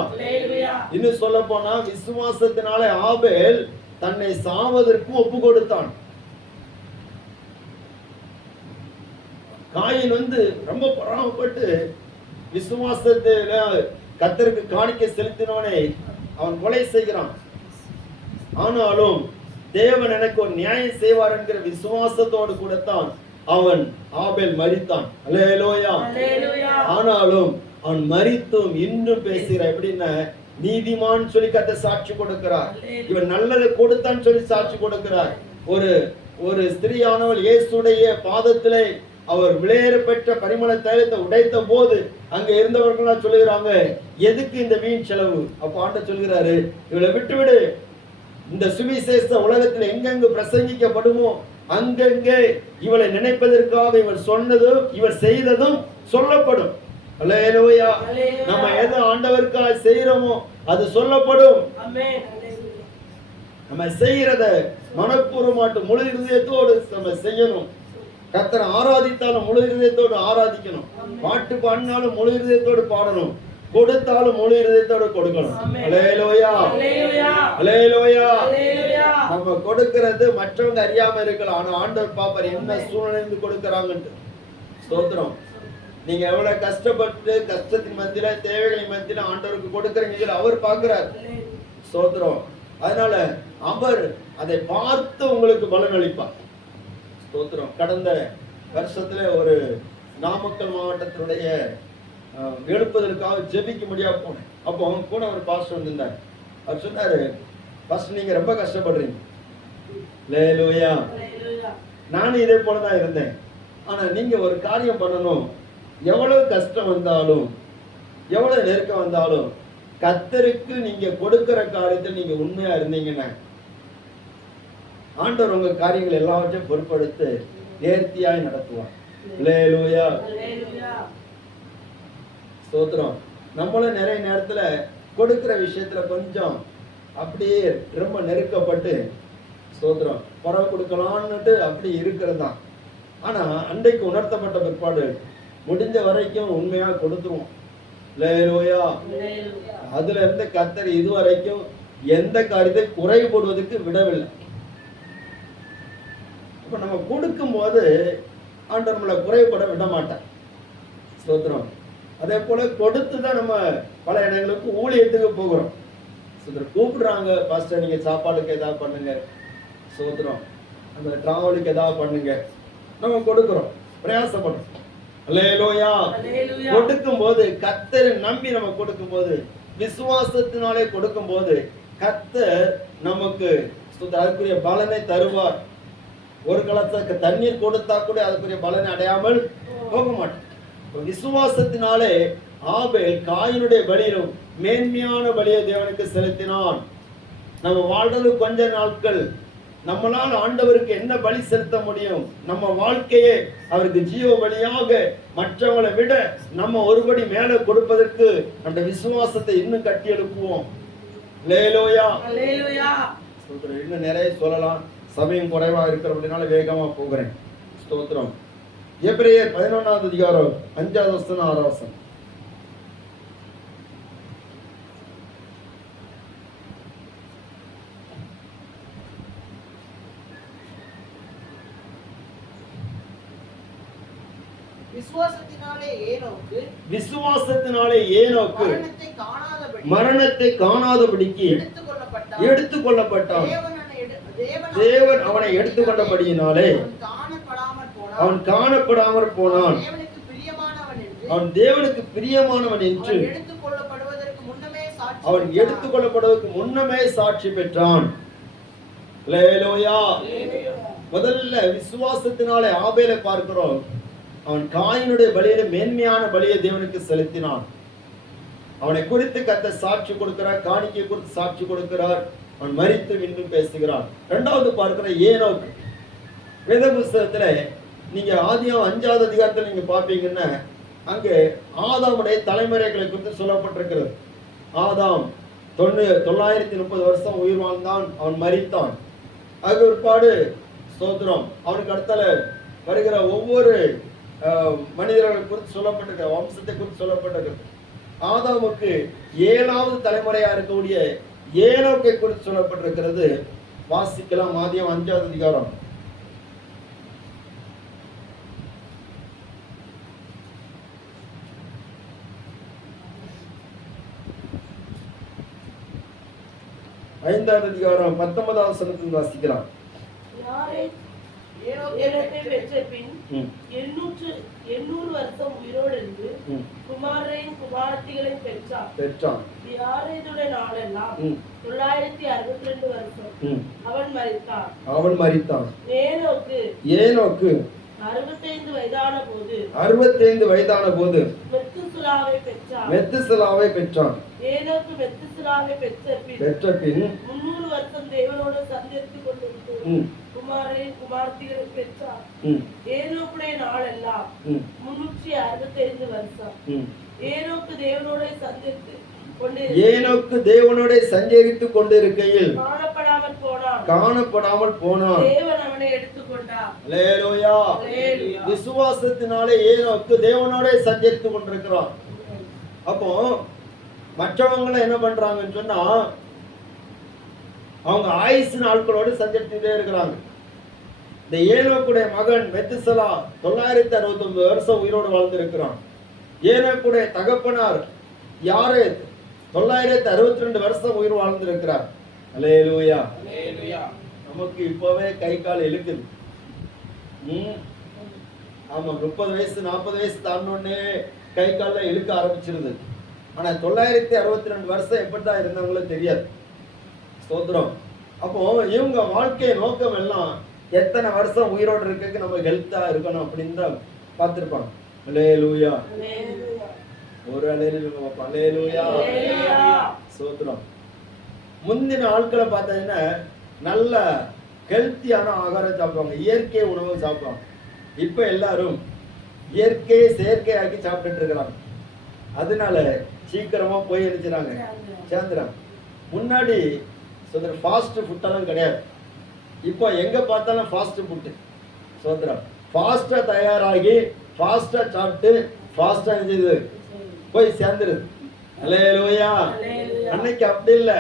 இன்னும் சொல்ல போனா விசுவாசத்தினாலே ஆபேல் தன்னை சாவதற்கு ஒப்பு கொடுத்தான். காயின் ரொம்ப பொறாமப்பட்டு விசுவாசத்தில கர்த்தருக்கு காணிக்கை செலுத்தினவனை அவன் கொலை செய்கிறான். ஆனாலும் தேவன் எனக்கு ஒரு நியாயம் செய்வார் என்கிற விசுவாசத்தோடு கூடத்தான் அவன் ஆபேல் மரித்தான். அல்லேலூயா. அல்லேலூயா. ஆனாலும் அவன் மரித்தும் இன்னும் பேசுகிறான். எப்படின்னா நீதிமான் சொல்லி கர்த்தர் சாட்சி கொடுக்கிறார். இவன் நல்லதை கொடுத்தான்னு சொல்லி சாட்சி கொடுக்கிறார். ஒரு ஸ்திரீயானவள் இயேசுடைய பாதத்திலே அவர் விலையேற பெற்ற பரிமள தைலத்தை உடைத்த போது அங்க இருந்தவர்கள் சொல்லுகிறாங்க, எதுக்கு இந்த வீண் செலவு? அப்ப ஆண்டவர் சொல்கிறாரு, இவளை விட்டுவிடு. இந்த சுவிசேஷ உலகத்தில் எங்கெங்கு பிரசங்கிக்கப்படுமோ அங்கங்கே இவளை நினைப்பதற்காக இவர் சொன்னதும் இவர் செய்ததும் சொல்லப்படும். அல்லேலூயா. நம்ம எது ஆண்டவருக்காக செய்யறோமோ அது சொல்லப்படும். ஆமென். நம்ம செய்யறத மனப்பூர்வமாட்டு முழு இதயத்தோடு நம்ம செய்யணும். கர்த்தரை ஆராதித்தாலும் முழு இதயத்தோடு ஆராதிக்கணும். பாட்டு பாடினாலும் முழு இதயத்தோடு பாடணும். கொடுத்தாலும் முழு இதயத்தோடு கொடுக்கணும். அல்லேலூயா. அல்லேலூயா. நம்ம கொடுக்கிறது மற்றவங்க அறியாம இருக்கலாம். ஆனா ஆண்டவர் பாப்பார் என்ன சூழ்நிலை கொடுக்கறாங்கன்னு. ஸ்தோத்திரம். நீங்க எவ்வளவு கஷ்டப்பட்டு கஷ்டத்தின் மத்தியில தேவைகளின் மத்தியில ஆண்டவருக்கு கொடுக்கறீங்க அவர் பார்க்கிறார். ஸ்தோத்திரம். அதனால அவர் அதை பார்த்து உங்களுக்கு பலன் அளிப்பார். ஸ்தோத்திரம். கடந்த வருஷத்துல ஒரு நாமக்கல் மாவட்டத்தினுடைய எழுப்பதற்காக ஜெபிக்க முடியாம போனேன். அப்போ அவங்க கூட ஒரு பாஸ்டர் வந்திருந்தார். அவர் சொன்னாரு, ஃபர்ஸ்ட் நீங்க ரொம்ப கஷ்டப்படுறீங்க. அல்லேலூயா. நானும் இதே போலதான் இருந்தேன். ஆனா நீங்க ஒரு காரியம் பண்ணணும். எவ்வளவு கஷ்டம் வந்தாலும் எவ்வளவு நெருக்கம் வந்தாலும் கர்த்தருக்கு நீங்க கொடுக்கிற காரியத்தில் நீங்க உண்மையா இருந்தீங்கன்னா ஆண்டவர் உங்க காரியங்கள் எல்லாவற்றையும் பொறுப்படுத்து நேர்த்தியாய் நடத்துவார். அல்லேலூயா. ஸ்தோத்திரம். நம்மளும் நிறைய நேரத்துல கொடுக்கிற விஷயத்துல கொஞ்சம் அப்படியே ரொம்ப நெருக்கப்பட்டு ஸ்தோத்திரம் குறை கொடுக்கலான்னுட்டு அப்படி இருக்கிறது தான். ஆனா அன்றைக்கு உணர்த்தப்பட்ட பிற்பாடு முடிஞ்ச வரைக்கும் உண்மையா கொடுத்துருவோம். அல்லேலூயா. அதுல இருந்து கர்த்தர் இதுவரைக்கும் எந்த காரியத்தை குறைபடுவதற்கு விடவில்லை. இப்ப நம்ம கொடுக்கும் போது ஆண்டவர் நம்மளை குறைபட விட மாட்டார். ஸ்தோத்திரம். அதே போல கொடுத்துதான் நம்ம பல இடங்களுக்கு ஊழியத்துக்கு போகிறோம். கூப்பிடுறாங்க, பாஸ்டர் நீங்க சாப்பாடுக்கு ஏதாவது பண்ணுங்க, ஸ்தோத்திரம், அந்த டிராவலுக்கு ஏதாவது பண்ணுங்க, நம்ம கொடுக்கிறோம், பிரயாசப்படுறோம். அல்லேலூயா. கொடுக்கும் போது கர்த்தரை நம்பி நம்ம கொடுக்கும் போது விசுவாசத்தினாலே கொடுக்கும் போது கர்த்தர் நமக்கு அதுக்குரிய பலனை தருவார். ஒரு கலத்துக்கு தண்ணீர் கொடுத்தா கூட அதுக்குரிய பலனை அடையாமல் போக மாட்டோம். விசுவாசத்தினாலே ஆபேல் காயினுடைய பலியிலும் மேன்மையான பலியை தேவனுக்கு செலுத்தினான். நம்ம வாழ்றது கொஞ்ச நாட்கள், நம்மளால் ஆண்டவருக்கு என்ன பலி செலுத்த முடியும்? நம்ம வாழ்க்கையே அவருக்கு ஜீவ பலியாக மற்றவங்களை விட நம்ம ஒருபடி மேல கொடுப்பதற்கு அந்த விசுவாசத்தை இன்னும் கட்டி எழுப்புவோம். அல்லேலூயா. அல்லேலூயா. இன்னும் நிறைய சொல்லலாம், சமயம் குறைவா இருக்கிறபடினால வேகமா போகிறேன். ஸ்தோத்திரம். எபிரேயர் 11வது அதிகாரம் 5வது வசனம் 6வது வசனம். விசுவாசத்தினாலே ஏனோக்கு மரணத்தை காணாதபடிக்கு எடுத்துக் கொள்ளப்பட்டான். தேவன் அவனை எடுத்துக்கொண்டபடியினாலே அவன் காணப்படாமற் போனான். அவன் தேவனுக்கு பிரியமானவன் என்று அவன் எடுத்துக்கொள்ளப்படுவதற்கு முன்னமே சாட்சி பெற்றான். அல்லேலூயா. முதல்ல விசுவாசத்தினாலே ஆபேலை பார்க்கிறோம். அவன் காயினுடைய பலியில மேன்மையான பலியை தேவனுக்கு செலுத்தினான். அவனை குறித்து கர்த்தர் சாட்சி கொடுக்கிறார், காணிக்கை குறித்து சாட்சி கொடுக்கிறார். அவன் மரித்து இன்னும் பேசுகிறான். இரண்டாவது பார்க்கிற ஏனோக்கு. வேத புஸ்தகத்துல நீங்க ஆதியாகமம் 5வது அதிகாரத்துல நீங்க பாப்பீங்கன்னா அங்கே ஆதாமுடைய தலைமுறைகளை குறித்து சொல்லப்பட்டிருக்கிறது. ஆதாம் 930 வருஷம் உயிர் வாழ்ந்தான், அவன் மரித்தான். அதுக்கு ஒருபாடு ஸ்தோத்திரம் அவனுக்கு அடுத்தால வருகிற ஒவ்வொரு மனிதர்களை குறித்து சொல்லப்பட்டிருக்க, வம்சத்தை குறித்து சொல்லப்பட்டிருக்கிறது. ஆதாமுக்கு 7வது தலைமுறையா இருக்கக்கூடிய ஏனோக்கை குறித்து சொல்லப்பட்டிருக்கிறது. வாசிக்கலாம். ஆதியாகமம் 5வது அதிகாரம் 19வது வசனத்தில் வாசிக்கலாம். ஏனோக்கை பெற்ற பின் 800 வருஷம் உயிரோடு இருந்து குமாரரையும் குமாரத்திகளையும் பெற்றான். யாரேதுடைய நாளெல்லாம் 962 வருஷம் அவன் மரித்தான். ஏனோக்கு 65 வயதான போது மெத்துசலாவை பெற்றான். ஏனோக்கு மெத்துசலாவை பெற்ற பின் 300 வருஷம் தேவனோடு சஞ்சரித்துக் கொண்டிருக்கும் குமாரரையும் குமாரத்திகளையும் பெற்றான். ஏனோக்குடைய நாளெல்லாம் 365 வருஷம். ஏனோக்கு தேவனோட சஞ்சரித்துக் கொண்டிருக்கையில் காணப்படாமல் போனான். தேவன் அவனை எடுத்துக்கொண்டார். அல்லேலூயா. விசுவாசத்தினாலே ஏனோக்கு தேவனோட சஞ்சரித்துக் கொண்டிருக்கிறான். அப்போ மற்றவங்க என்ன பண்றாங்கன்னு சொன்னா அவங்க ஆயுசு நாட்களோடு சஞ்சரித்துட்டே இருக்கிறாங்க. இந்த ஏனோக்குடைய மகன் மெத்துசலா 969 வருஷம் உயிரோடு வாழ்ந்திருக்கிறான். ஏனோக்குடைய தகப்பனார் யாரேத் 962 வருஷம் உயிர் வாழ்ந்திருக்கிறார். அல்லேலூயா. நமக்கு இப்பவே கை கால் இழுக்குது. ஆமா, 30 வயசு 40 வயசு தாண்டோடனே கை கால இழுக்க ஆரம்பிச்சிருது. ஆனா 962 வருஷம் எப்படிதான் இருந்தாங்களோ தெரியாது. ஸ்தோத்திரம். அப்போ இவங்க வாழ்க்கை நோக்கம் எல்லாம் எத்தனை வருஷம் உயிரோடு இருக்கு, நம்ம ஹெல்த்தா இருக்கணும் அப்படின்னு தான் பார்த்திருப்பாங்க. அல்லேலூயா. ஒரு அல்லேலூயா. ஸ்தோத்திரம். முந்தின ஆட்களை பார்த்தீங்கன்னா நல்ல ஹெல்த்தியான ஆகாரம் சாப்பிடுவாங்க, இயற்கை உணவு சாப்பிடுவாங்க. இப்ப எல்லாரும் இயற்கையை செயற்கையாக்கி சாப்பிட்டுட்டு இருக்கிறாங்க. அதனால சீக்கிரமா போய் எழுச்சுறாங்க, சேர்ந்துறாங்க. முன்னாடி ஃபாஸ்ட் ஃபுட்டெல்லாம் கிடையாது. இப்போ எங்க பார்த்தாலும் ஃபாஸ்ட் ஃபுட்டு. சோதரம் ஃபாஸ்டா தயாராகி ஃபாஸ்டா சாப்பிட்டு ஃபாஸ்டா இது போய் சேர்ந்துருது. அல்லேலூயா. அன்னைக்கு அப்படி இல்லை,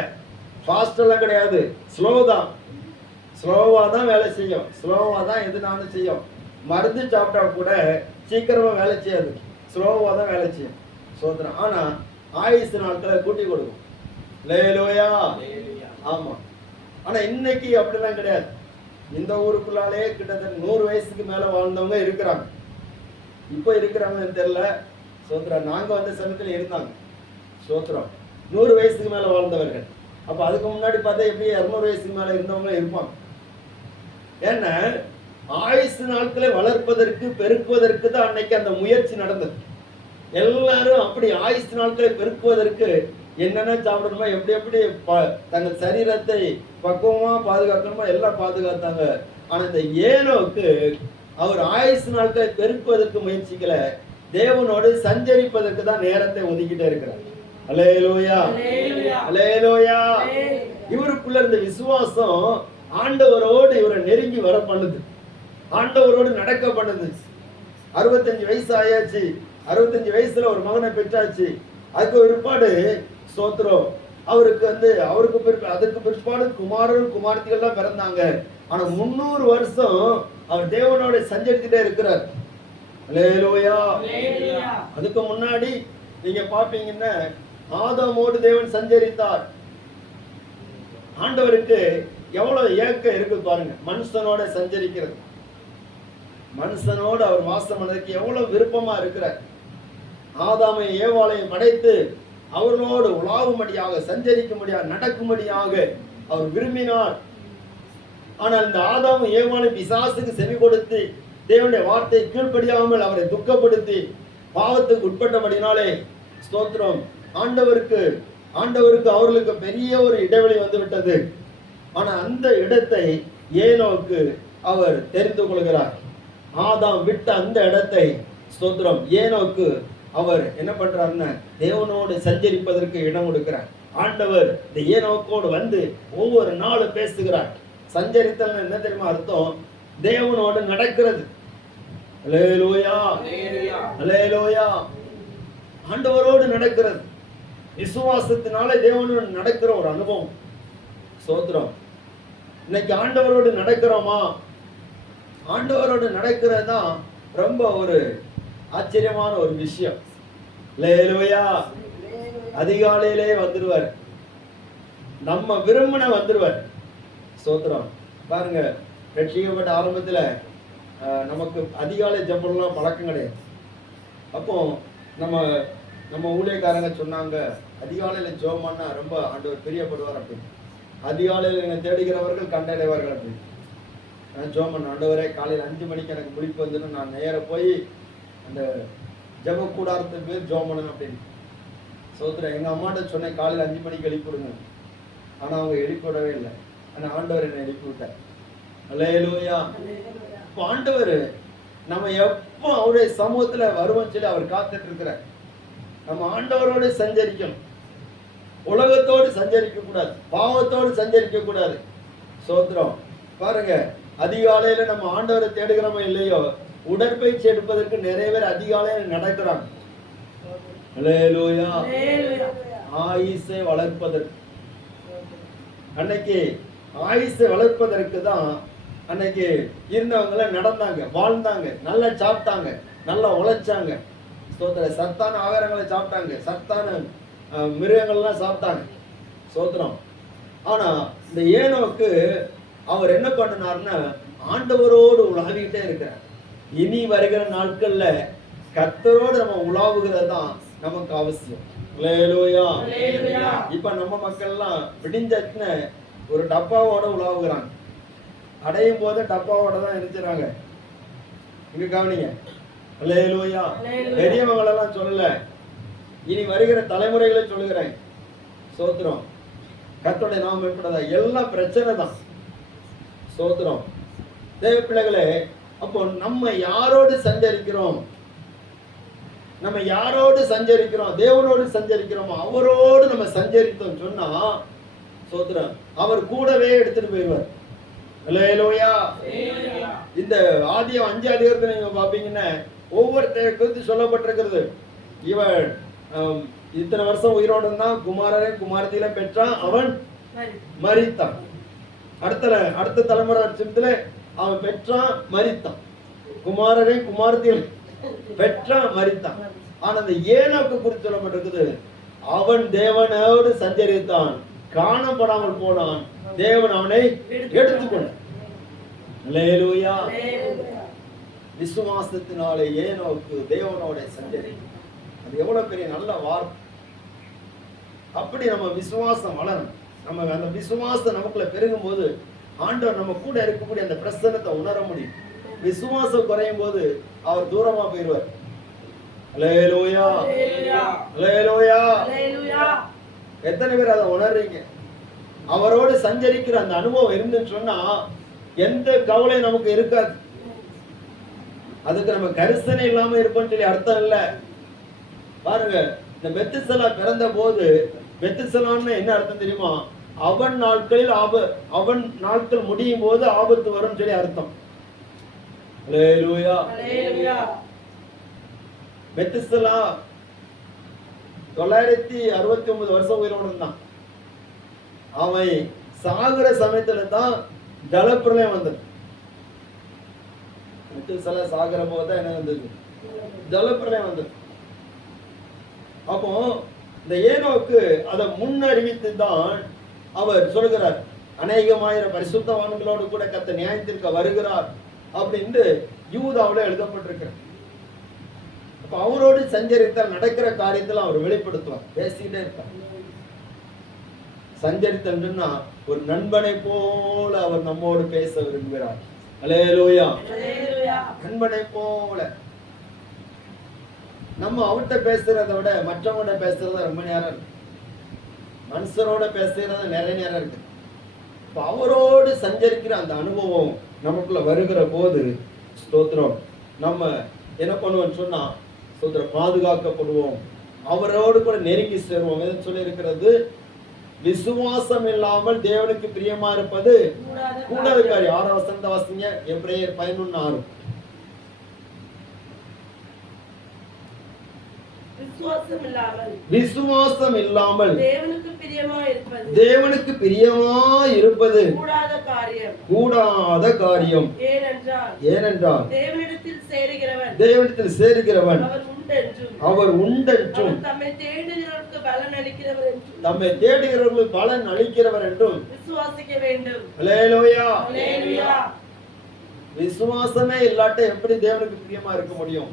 ஃபாஸ்ட் எல்லாம் கிடையாது, ஸ்லோவா தான் வேலை செய்யும், ஸ்லோவா தான் எதுனாலும் செய்யும். மருந்து சாப்பிட்டா கூட சீக்கிரமா வேலை செய்யாது, ஸ்லோவா தான் வேலை செய்யும். சோதரம். ஆனா ஆயுசு நாட்களை கூட்டி கொடுக்கும். அல்லேலூயா. ஆமா. ஆனா இன்னைக்கு அப்படிலாம் கிடையாது. இந்த ஊருக்குள்ளாலே கிட்டத்தட்ட 100 வயசுக்கு மேல வாழ்ந்தவங்க இருக்கிறாங்க. இப்போ இருக்கிறாங்கன்னு தெரியல. சோத்திரம். நாங்க வந்த சமயத்துல இருந்தாங்க. சோத்திரம். 100 வயசுக்கு மேல வாழ்ந்தவர்கள். அப்ப அதுக்கு முன்னாடி பார்த்தா எப்படி 200 வயசுக்கு மேல இருந்தவங்க இருப்பாங்க. ஏன்னா ஆயுசு நாட்களை வளர்ப்பதற்கு பெருக்குவதற்கு தான் அன்னைக்கு அந்த முயற்சி நடந்தது. எல்லாரும் அப்படி ஆயுசு நாட்களை பெருக்குவதற்கு என்னென்ன சாப்பிடணுமோ, எப்படி எப்படி தங்கள் சரீரத்தை பக்குவமா பாதுகாக்கணுமோ எல்லாம் பாதுகாத்தாங்க. ஆனா இந்த ஏனோக்கு அவர் ஆயுசு நாட்களை பெருக்குவதற்கு முயற்சிக்கல, தேவனோடு சஞ்சரிப்பதற்கு தான் நேரத்தை ஒதுக்கிட்டே இருக்கிறார். அல்லேலூயா. அல்லேலூயா. இவருக்குள்ள இருந்த விசுவாசம் ஆண்டவரோடு இவரை நெருங்கி வர பண்ணுது, ஆண்டவரோடு நடக்க பண்ணுது. 65 வயசு ஆயாச்சு, 65 வயசுல ஒரு மகனை பெற்றாச்சு. அதுக்கு பிற்பாடு ஸ்தோத்திரம் அவருக்கு அதுக்கு பிற்பாடு குமாரன் குமாரத்திகள் தான் பிறந்தாங்க. ஆனா 300 வருஷம் அவர் தேவனோட சஞ்சரித்துட்டே இருக்கிறார். அல்லேலூயா. அதுக்கு முன்னாடி நீங்க பாப்பீங்கன்னா ஆதாமோடு தேவன் சஞ்சரித்தார். ஆண்டவருக்கு எவ்வளவு ஏக்கம் இருக்கு பாருங்க, மனுஷனோட சஞ்சரிக்கிறது, மனுஷனோடு அவர் வாசம் பண்ணதுக்கு எவ்வளவு விருப்பமா இருக்கிறார். ஆதாமை ஏவாளையும் படைத்து அவர்களோடு உலாவும்படியாக சஞ்சரிக்கும்படியாக நடக்கும்படியாக அவர் விரும்பினார். ஆனால் இந்த ஆதாமும் ஏவாளும் பிசாசுக்கு செவி கொடுத்து தேவனுடைய வார்த்தை கீழ்ப்படியாமல் அவரை துக்கப்படுத்தி பாவத்துக்கு உட்பட்டபடினாலே ஸ்தோத்திரம் ஆண்டவருக்கு அவர்களுக்கு பெரிய ஒரு இடைவெளி வந்து விட்டது. ஆனா அந்த இடத்தை ஏனோக்கு அவர் தெரிந்து கொள்கிறார். ஆதாம் விட்ட அந்த இடத்தை ஸ்தோத்திரம் ஏனோக்கு அவர் என்ன பண்றாருன்னா தேவனோடு சஞ்சரிப்பதற்கு இடம் கொடுக்கிறார். ஆண்டவர் இந்த ஏனோக்கோடு வந்து ஒவ்வொரு நாளும் பேசுகிறார். சஞ்சரித்தல் என்ன தெரியுமா அர்த்தம்? தேவனோடு நடக்கிறது. அல்லேலூயா. அல்லேலூயா. ஆண்டவரோடு நடக்கிறது, விசுவாசத்தினால தேவனோடு நடக்கிற ஒரு அனுபவம். ஸ்தோத்திரம். இன்னைக்கு ஆண்டவரோடு நடக்கிறோமா? ஆண்டவரோடு நடக்கிறது தான் ரொம்ப ஒரு ஆச்சரியமான ஒரு விஷயம். அல்லேலூயா. அதிகாலையிலே வந்துடுவார், நம்ம விரும்பின வந்துடுவார். ஸ்தோத்திரம். பாருங்க, ரட்சிக்கப்பட்ட ஆரம்பத்துல நமக்கு அதிகாலை ஜெபம்லாம் பழக்கம் கிடையாது. அப்போ நம்ம நம்ம ஊழியக்காரங்க சொன்னாங்க, அதிகாலையில் ஜெபம் பண்ணா ரொம்ப ஆண்டவர் பிரியப்படுவார் அப்படின்னு. அதிகாலையில் என்னை தேடுகிறவர்கள் கண்டடைவார்கள் அப்படின்னு. நான் ஜெபம் பண்ண, ஆண்டவரே காலையில் 5 மணிக்கு எனக்கு முழிப்பு வந்துன்னு நான் நேராக போய் அந்த ஜெப கூடாரத்துக்கு போய் ஜெபம் பண்ணணும் அப்படின்னு. சோத்திரம். எங்கள் அம்மாட்ட சொன்னேன் காலையில் 5 மணிக்கு எழுப்பிவிடுங்க. ஆனால் அவங்க எழுப்பிவிடவே இல்லை. ஆனால் ஆண்டவர் என்னை எழுப்பி விட்டார். அல்லேலூயா. இப்போ ஆண்டவர் நம்ம எப்போ அவருடைய சமூகத்துல வருவோம் சொல்லி அவர் காத்துட்டு இருக்கிறார். நம்ம ஆண்டவரோடு சஞ்சரிக்கணும். உலகத்தோடு சஞ்சரிக்க கூடாது, பாவத்தோடு சஞ்சரிக்க கூடாது. சோத்திரம். பாருங்க, அதிகாலையில நம்ம ஆண்டவரை தேடுகிறோமோ இல்லையோ, உடற்பயிற்சி எடுப்பதற்கு நிறைய பேர் அதிகாலையில் நடக்கிறாங்க. அல்லேலூயா. ஆயுசை வளர்ப்பதற்கு, அன்னைக்கு ஆயுசை வளர்ப்பதற்கு தான் அன்னைக்கு இருந்தவங்கள நடந்தாங்க, வாழ்ந்தாங்க, நல்லா சாப்பிட்டாங்க, நல்லா உழைச்சாங்க. ஸ்தோத்திரம். சத்தான ஆகாரங்களை சாப்பிட்டாங்க, சத்தான மிருகங்கள்லாம் சாப்பிட்டாங்க. ஸ்தோத்திரம். ஆனா இந்த ஏனோக்கு அவர் என்ன பண்ணினார்னா, ஆண்டவரோடு உலாவிக்கிட்டே இருக்கிறார். இனி வருகிற நாட்கள்ல கர்த்தரோடு நம்ம உலாவுகிறது தான் நமக்கு அவசியம். அல்லேலூயா. இப்ப நம்ம மக்கள்லாம் விடிஞ்ச ஒரு டப்பாவோட உலாவுகிறாங்க. அடையும் போது டப்பாவோட தான் இருக்கிறாங்க. இங்க கவனிங்க. அல்லேலூயா. பெரியவங்களெல்லாம் சொல்லல, இனி வருகிற தலைமுறைகளை சொல்லுகிறேன். சோத்திரம். கர்த்தருடைய நாமம் எப்படிதா, எல்லாம் பிரச்சனை தான். சோத்திரம். தேவ பிள்ளைகளே, அப்போ நம்ம யாரோடு சஞ்சரிக்கிறோம்? நம்ம யாரோடு சஞ்சரிக்கிறோம்? தேவனோடு சஞ்சரிக்கிறோம். அவரோடு நம்ம சஞ்சரித்தோம் சொன்னா, சோத்திரம், அவர் கூடவே எடுத்துட்டு போயிடுவார். அல்லேலூயா. இந்த ஆதியம் 5 அதிகாரத்துல நீங்க பாப்பீங்கன்னா ஒவ்வொருத்தரை குறித்து சொல்லப்பட்டிருக்கிறது. இவன் இத்தனை வருஷம் உயிரோடு இருந்தான், குமாரரை குமாரத்தில பெற்றான், அவன் மரித்தான். அடுத்த தலைமுறை அவன் பெற்றான், மரித்தான். குமாரரை குமாரத்தில பெற்றான், மரித்தான். ஆனா அந்த ஏனோக்கு குறித்து சொல்லப்பட்டிருக்குது, அவன் தேவனோடு சஞ்சரித்தான், காணப்படாமல் போனான், தேவன் அவனை எடுத்துக்கொண்டார். அல்லேலூயா. விசுவாசத்தினாலே ஏனோக்கு தேவனோட சஞ்சரி. அது எவ்வளவு பெரிய நல்ல வார்த்தை. அப்படி நம்ம விசுவாசம் வளரணும். நம்ம அந்த விசுவாசம் நமக்குள்ள பெருகும் போது ஆண்டவர் நம்ம கூட இருக்கக்கூடிய அந்த பிரசன்னத்தை உணர முடியும். விசுவாசம் குறையும் போது அவர் தூரமா போயிடுவார். அல்லேலூயா. அல்லேலூயா. எத்தனை பேர் அதை உணர்றீங்க? அவரோடு சஞ்சரிக்கிற அந்த அனுபவம் இருந்துன்னு சொன்னா எந்த கவலையும் நமக்கு இருக்காது. அதுக்கு நம்ம கரிசனை இல்லாம இருப்போம்னு சொல்லி அர்த்தம் இல்ல. பாருங்க, இந்த மெத்துசலா பிறந்த போது மெத்துசலான்னு என்ன அர்த்தம் தெரியுமா? அவன் நாட்கள் முடியும் போது ஆபத்து வரும் சொல்லி அர்த்தம். அல்லேலூயா. மெத்துசலா 969 வருஷம் உயிரோடு இருந்தான். அவன் சாகுற சமயத்துல தான் ஜலப்பிரளயம் வந்தது. மெத்துசலா சாகுற போதுதான் என்ன வந்தது? ஜலப்பிரளயம் வந்தது. அப்போ இந்த ஏனோக்கு அதை முன்னறிவித்து தான் அவர் சொல்கிறார், அநேகமாயிரம் பரிசுத்தவான்களோடு கூட கர்த்தர் நியாயத்திற்கு வருகிறார் அப்படின்னு யூதாவில் எழுதப்பட்டிருக்கிறார். அப்ப அவரோடு சஞ்சரித்தால் நடக்கிற காரியத்தில் அவர் வெளிப்படுத்துவார், பேசிக்கிட்டே இருப்பார். சஞ்சரித்தல்னா ஒரு நண்பனை போல அவர் நம்மோடு பேச விரும்புகிறார். அல்லேலூயா. நண்பனை போல. நம்ம அவர்கிட்ட பேசுறதை விட மற்றவங்களோட பேசுறது ரொம்ப நேரம் இருக்கு. மனுஷரோட பேசுறது நிறைய நேரம் இருக்கு. இப்ப அவரோடு சஞ்சரிக்கிற அந்த அனுபவம் நமக்குள்ள வருகிற போது ஸ்தோத்திரம், நம்ம என்ன பண்ணுவோம் சொன்னா ஸ்தோத்திரம், பாதுகாக்கப்படுவோம், அவரோடு கூட நெருங்கி சேருவோம். எது சொல்லி இருக்கிறது? விசுவாசம் இல்லாமல் தேவனுக்கு பிரியமா இருப்பது கூடாத காரியம். 6 வசனத்தை வாசிங்க. எபிரேயர் 11:6. விசுவாசம் இல்லாமல் தேவனுக்கு பிரியமா இருப்பது கூடாத காரியம். ஏனென்றால் தேவனிடத்தில் சேருகிறவன் அவர் உண்டென்றும் தம்மை தேடுகிறவர்களுக்கு பலன் அளிக்கிறவர் என்றும் விசுவாசிக்க வேண்டும். அல்லேலூயா. விசுவாசமே இல்லாட்ட எப்படி தேவனுக்கு பிரியமா இருக்க முடியும்?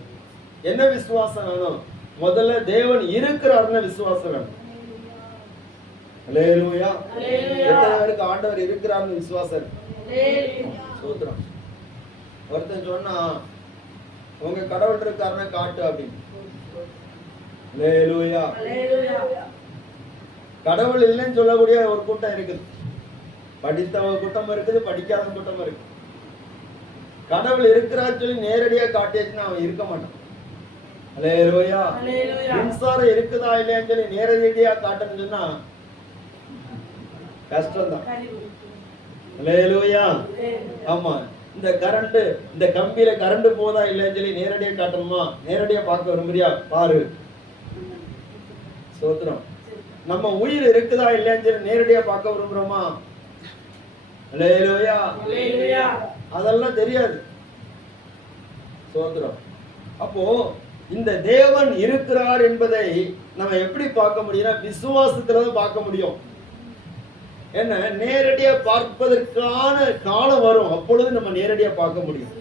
என்ன விசுவாசம் வேணும்? முதல்ல தேவன் இருக்கிறாருன்னு விசுவாசம் வேணும். அல்லேலூயா. எத்தனை பேருக்கு ஆண்டவர் இருக்கிறாருன்னு விசுவாசம் இருக்கு? சோத்திரம். ஒருத்தன் சொன்னா உங்க கடவுள் இருக்காருன்னா காட்டு அப்படின்னு. அல்லேலூயா. கடவுள் இல்லைன்னு சொல்லக்கூடிய ஒரு கூட்டம் இருக்குது. படித்தவங்க கூட்டம் இருக்குது, படிக்காத கூட்டம் இருக்கு. கடவுள் இருக்கிறான்னு சொல்லி நேரடியா காட்டியாச்சுன்னா அவன் இருக்க மாட்டான். அல்லேலூயா. மின்சாரம் இருக்குதா இல்லையான்னு சொல்லி நேரடியா காட்டணும்னு சொன்னா கஷ்டம்தான். அல்லேலூயா. ஆமா, இந்த கரண்ட், இந்த கம்பியில கரண்ட் போதா இல்லைன்னு சொல்லி நேரடியா காட்டணுமா? நேரடியா பார்க்க விரும்புறியா? பாரு. சோத்திரம். நம்ம உயிர் இருக்குதா இல்லையான்னு சொல்லி நேரடியா பார்க்க விரும்புறோமா? அல்லேலூயா. அதெல்லாம் தெரியாது. சோத்திரம். அப்போ இந்த தேவன் இருக்கிறார் என்பதை நம்ம எப்படி பார்க்க முடியும்னா விசுவாசத்துல தான் பார்க்க முடியும். என்ன, நேரடியா பார்ப்பதற்கான காலம் வரும், அப்பொழுது நம்ம நேரடியா பார்க்க முடியும்.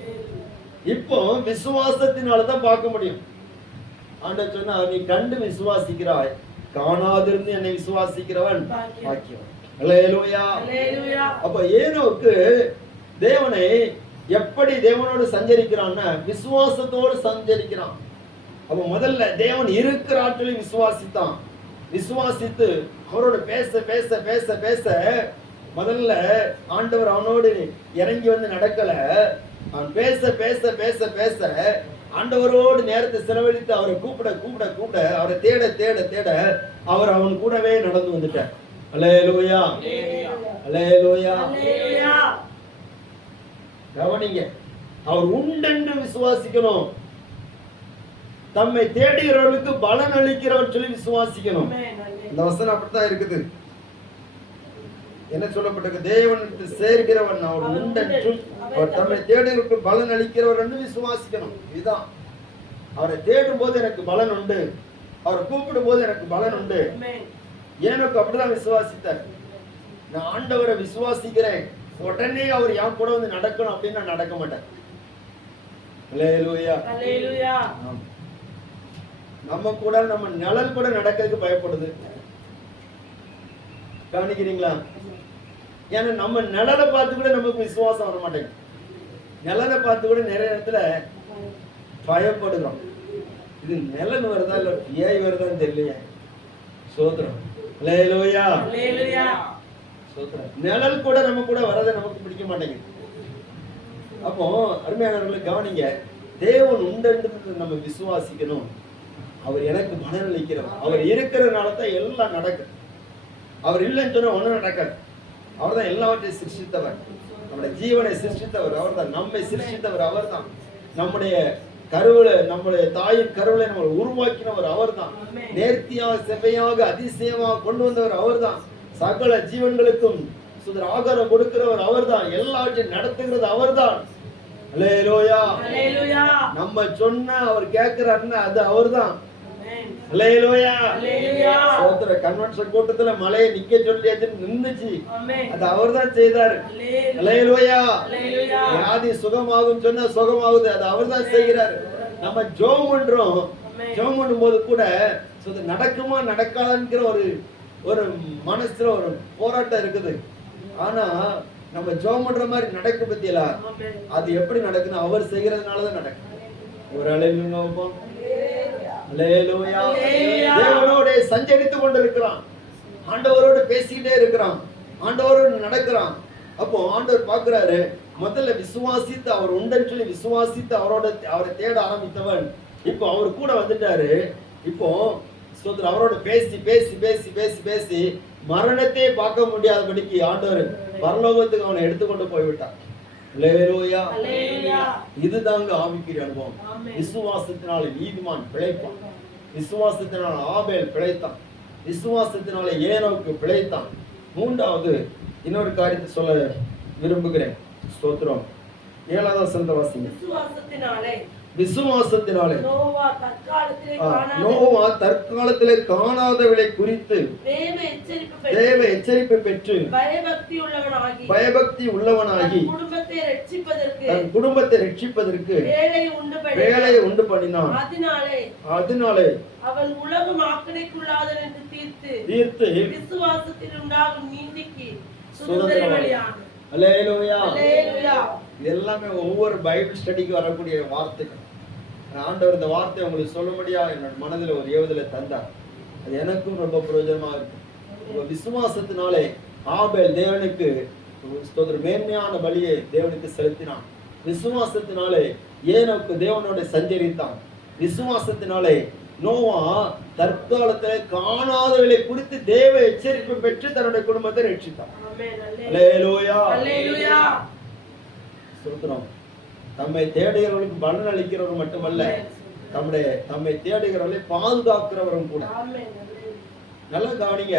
இப்போ விசுவாசத்தினாலதான் பார்க்க முடியும். ஆண்டவர் சொன்னா, நீ கண்டு விசுவாசிக்கிறாய், காணாதிருந்து என்னை விசுவாசிக்கிறவன் பாக்கியவன். அல்லேலூயா. அப்ப ஏனோக்கு தேவனை எப்படி தேவனோடு சஞ்சரிக்கிறான்னா விசுவாசத்தோடு சஞ்சரிக்கிறான். அப்ப முதல்ல தேவன் இருக்கிற ஆற்றலையும் விசுவாசித்தான். விசுவாசித்து அவரோட பேச பேச பேச பேச முதல்ல ஆண்டவர் அவனோடு இறங்கி வந்து நடக்கல. அவன் பேச பேச பேச பேச ஆண்டவரோடு நேரத்தை செலவழித்து அவரை கூப்பிட கூப்பிட கூப்பிட அவரை தேட தேட தேட அவர் அவன் கூடவே நடந்து வந்துட்டார். அல்லேலூயா. அல்லேலூயா. கவனிங்க, அவர் உண்டென்று விசுவாசிக்கணும். தம்மை தேடுகிறவர்களுக்கு பலன் அளிக்கிறவர் சொல்லி விசுவாசிக்கணும். இந்த வசனம் அப்படித்தான் இருக்குது. என்ன சொல்லப்பட்டிருக்கு? தேவனுக்கு சேர்கிறவன் அவர் உண்டென்று, அவர் தம்மை தேடுகிறவர்களுக்கு பலன் அளிக்கிறவர் என்று விசுவாசிக்கணும். இதுதான். அவரை தேடும் போது எனக்கு பலன் உண்டு, அவரை கூப்பிடும் போது எனக்கு பலன் உண்டு. எனக்கு அப்படிதான் விசுவாசித்தார். நான் ஆண்டவரை விசுவாசிக்கிறேன், உடனே அவர் என் கூட வந்து நடக்கணும் அப்படின்னு நான் நடக்க மாட்டேன். அல்லேலூயா. அல்லேலூயா. நம்ம கூட நம்ம நிழல் கூட நடக்கிறதுக்கு பயப்படுது. கவனிக்கிறீங்களா? ஏன்னா நம்ம நிழலை பார்த்து கூட நமக்கு விசுவாசம் வர மாட்டேங்குது. நிழலை பார்த்து கூட நிறைய இடத்துல பயப்படுகிறோம். இது நிழல் வருதா இல்ல ஏய் வருதான்னு தெரியலையே. சோத்திரம். அல்லேலூயா. அல்லேலூயா. சோத்திரம். நிழல் கூட நம்ம கூட வரதை நமக்கு பிடிக்க மாட்டேங்குது. அப்போ அருமையானவர்களை கவனிங்க, தேவன் உண்டென்று நம்ம விசுவாசிக்கணும். அவர் எனக்கு பலன் அளிக்கிறவர். அவர் இருக்கிறதுனால தான் எல்லாம் நடக்கும். அவர் இல்லைன்னு சொன்னா ஒன்றும் நடக்காது. அவர் தான் எல்லாவற்றையும் சிருஷ்டித்தவர். நம்முடைய ஜீவனை சிருஷ்டித்தவர் அவர் தான். நம்மை சிருஷ்டித்தவர் அவர் தான். நம்முடைய கருவில, நம்முடைய தாயின் கருவிலை நம்ம உருவாக்கினவர் அவர் தான். நேர்த்தியாக செவ்வையாக அதிசயமாக கொண்டு வந்தவர் அவர் தான். சகல ஜீவன்களுக்கும் சுதர் ஆகாரம் கொடுக்கிறவர் அவர் தான். எல்லாவற்றையும் நடத்துகிறது அவர் தான். அல்லேலூயா. அல்லேலூயா. நம்ம சொன்ன அவர் கேட்கிறாருன்னா அது அவர் தான். அல்லேலூயா. அல்லேலூயா. சோத்திர. கன்வென்ஷன் கூட்டத்துல மலையை நிக்க சொல்லியாச்சு, நின்னுச்சு. அது அவர் தான் செய்தார். அல்லேலூயா. அல்லேலூயா. வியாதி சுகமாகும் சொன்னா சுகமாகுது, அது அவர் தான் செய்கிறார். நம்ம ஜெபம் பண்றோம், ஜெபம் பண்ணும்போது கூட நடக்குமா நடக்காதுங்கிற ஒரு மனசுல ஒரு போராட்டம் இருக்குது. ஆனா நம்ம ஜெபம் பண்ற மாதிரி நடக்கு பத்தியல, அது எப்படி நடக்குன்னு அவர் செய்யறதுனாலதான் நடக்கும். ஒரு அலையிலும் அல்லேலூயா. தேவனோட சஞ்சரித்து கொண்டிருக்கிறான், ஆண்டவரோடு பேசிக்கிட்டே இருக்கிறான், ஆண்டவரோடு நடக்கிறான். அப்போ ஆண்டவர் பார்க்கிறாரு, முதல்ல விசுவாசித்து அவர் உண்டன்னு சொல்லி விசுவாசித்து அவரை தேட ஆரம்பித்தவன் இப்போ அவர் கூட வந்துட்டாரு. இப்போ அவரோட பேசி பேசி பேசி பேசி பேசி மரணத்தையே பார்க்க முடியாதபடிக்கு ஆண்டவர் பரலோகத்துக்கு அவனை எடுத்துக்கொண்டு போய்விட்டான். அல்லேலூயா. இதுதாங்க ஆவிக்குரிய அனுபவம். விசுவாசத்தினால நீதிமான் பிழைப்பான், விசுவாசத்தினால ஆபேல் பிழைத்தான், விசுவாசத்தினால ஏனோக்கு பிழைத்தான். மூன்றாவது இன்னொரு காரியத்தை சொல்ல விரும்புகிறேன். ஸ்தோத்திரம். 7வது வசனத்தை வாசிங்க. விசுவாசத்தினாலே விசுவாசத்தினாலே நோவா தற்காலத்திலே நோவா தற்காலத்திலே காணாதவளை குறித்து தேவ எச்சரிப்பு பெற்று பயபக்தி உள்ளவனாகி தன் குடும்பத்தை ரட்சிப்பதற்கு வேலையை உண்டு பண்ணினான். அதனாலே அவன் உலகம் ஆக்கணைக்குள்ளாதன் என்று தீர்த்து விசுவாசத்தில் உண்டாகும் நீதிக்கு சுதந்திரவழியானான். அல்லேலூயா. அல்லேலூயா. இது எல்லாமே ஒவ்வொரு பைபிள் ஸ்டடிக்கு வரக்கூடிய வார்த்தைகள். ஆண்டவர் இந்த வார்த்தை உங்களுக்கு சொல்லும்படியா என்னோட மனதில் ஒரு ஏவுதலை தந்தார். அது எனக்கும் ரொம்ப பிரயோஜனமா இருக்கு. உங்க விசுவாசத்தினாலே ஆபேல் தேவனுக்கு மேன்மையான பலியை தேவனுக்கு செலுத்தினான். விசுவாசத்தினாலே ஏனோக்கு தேவனோட சஞ்சரித்தான். விசுவாசத்தினாலே நோவா தற்காலத்திலே காணாதவளை குறித்து தேவ எச்சரிப்பு பெற்று தன்னுடைய குடும்பத்தை ரட்சித்தான். அல்லேலூயா. அல்லேலூயா. ஸ்தோத்திரம். தம்மை தேடுகிறவர்களுக்கு பலன் அளிக்கிறவர் மட்டுமல்ல, தம்மை தேடுகிறவர்களை பாதுகாக்கிறவரும் கூட. நல்ல கவனிங்க.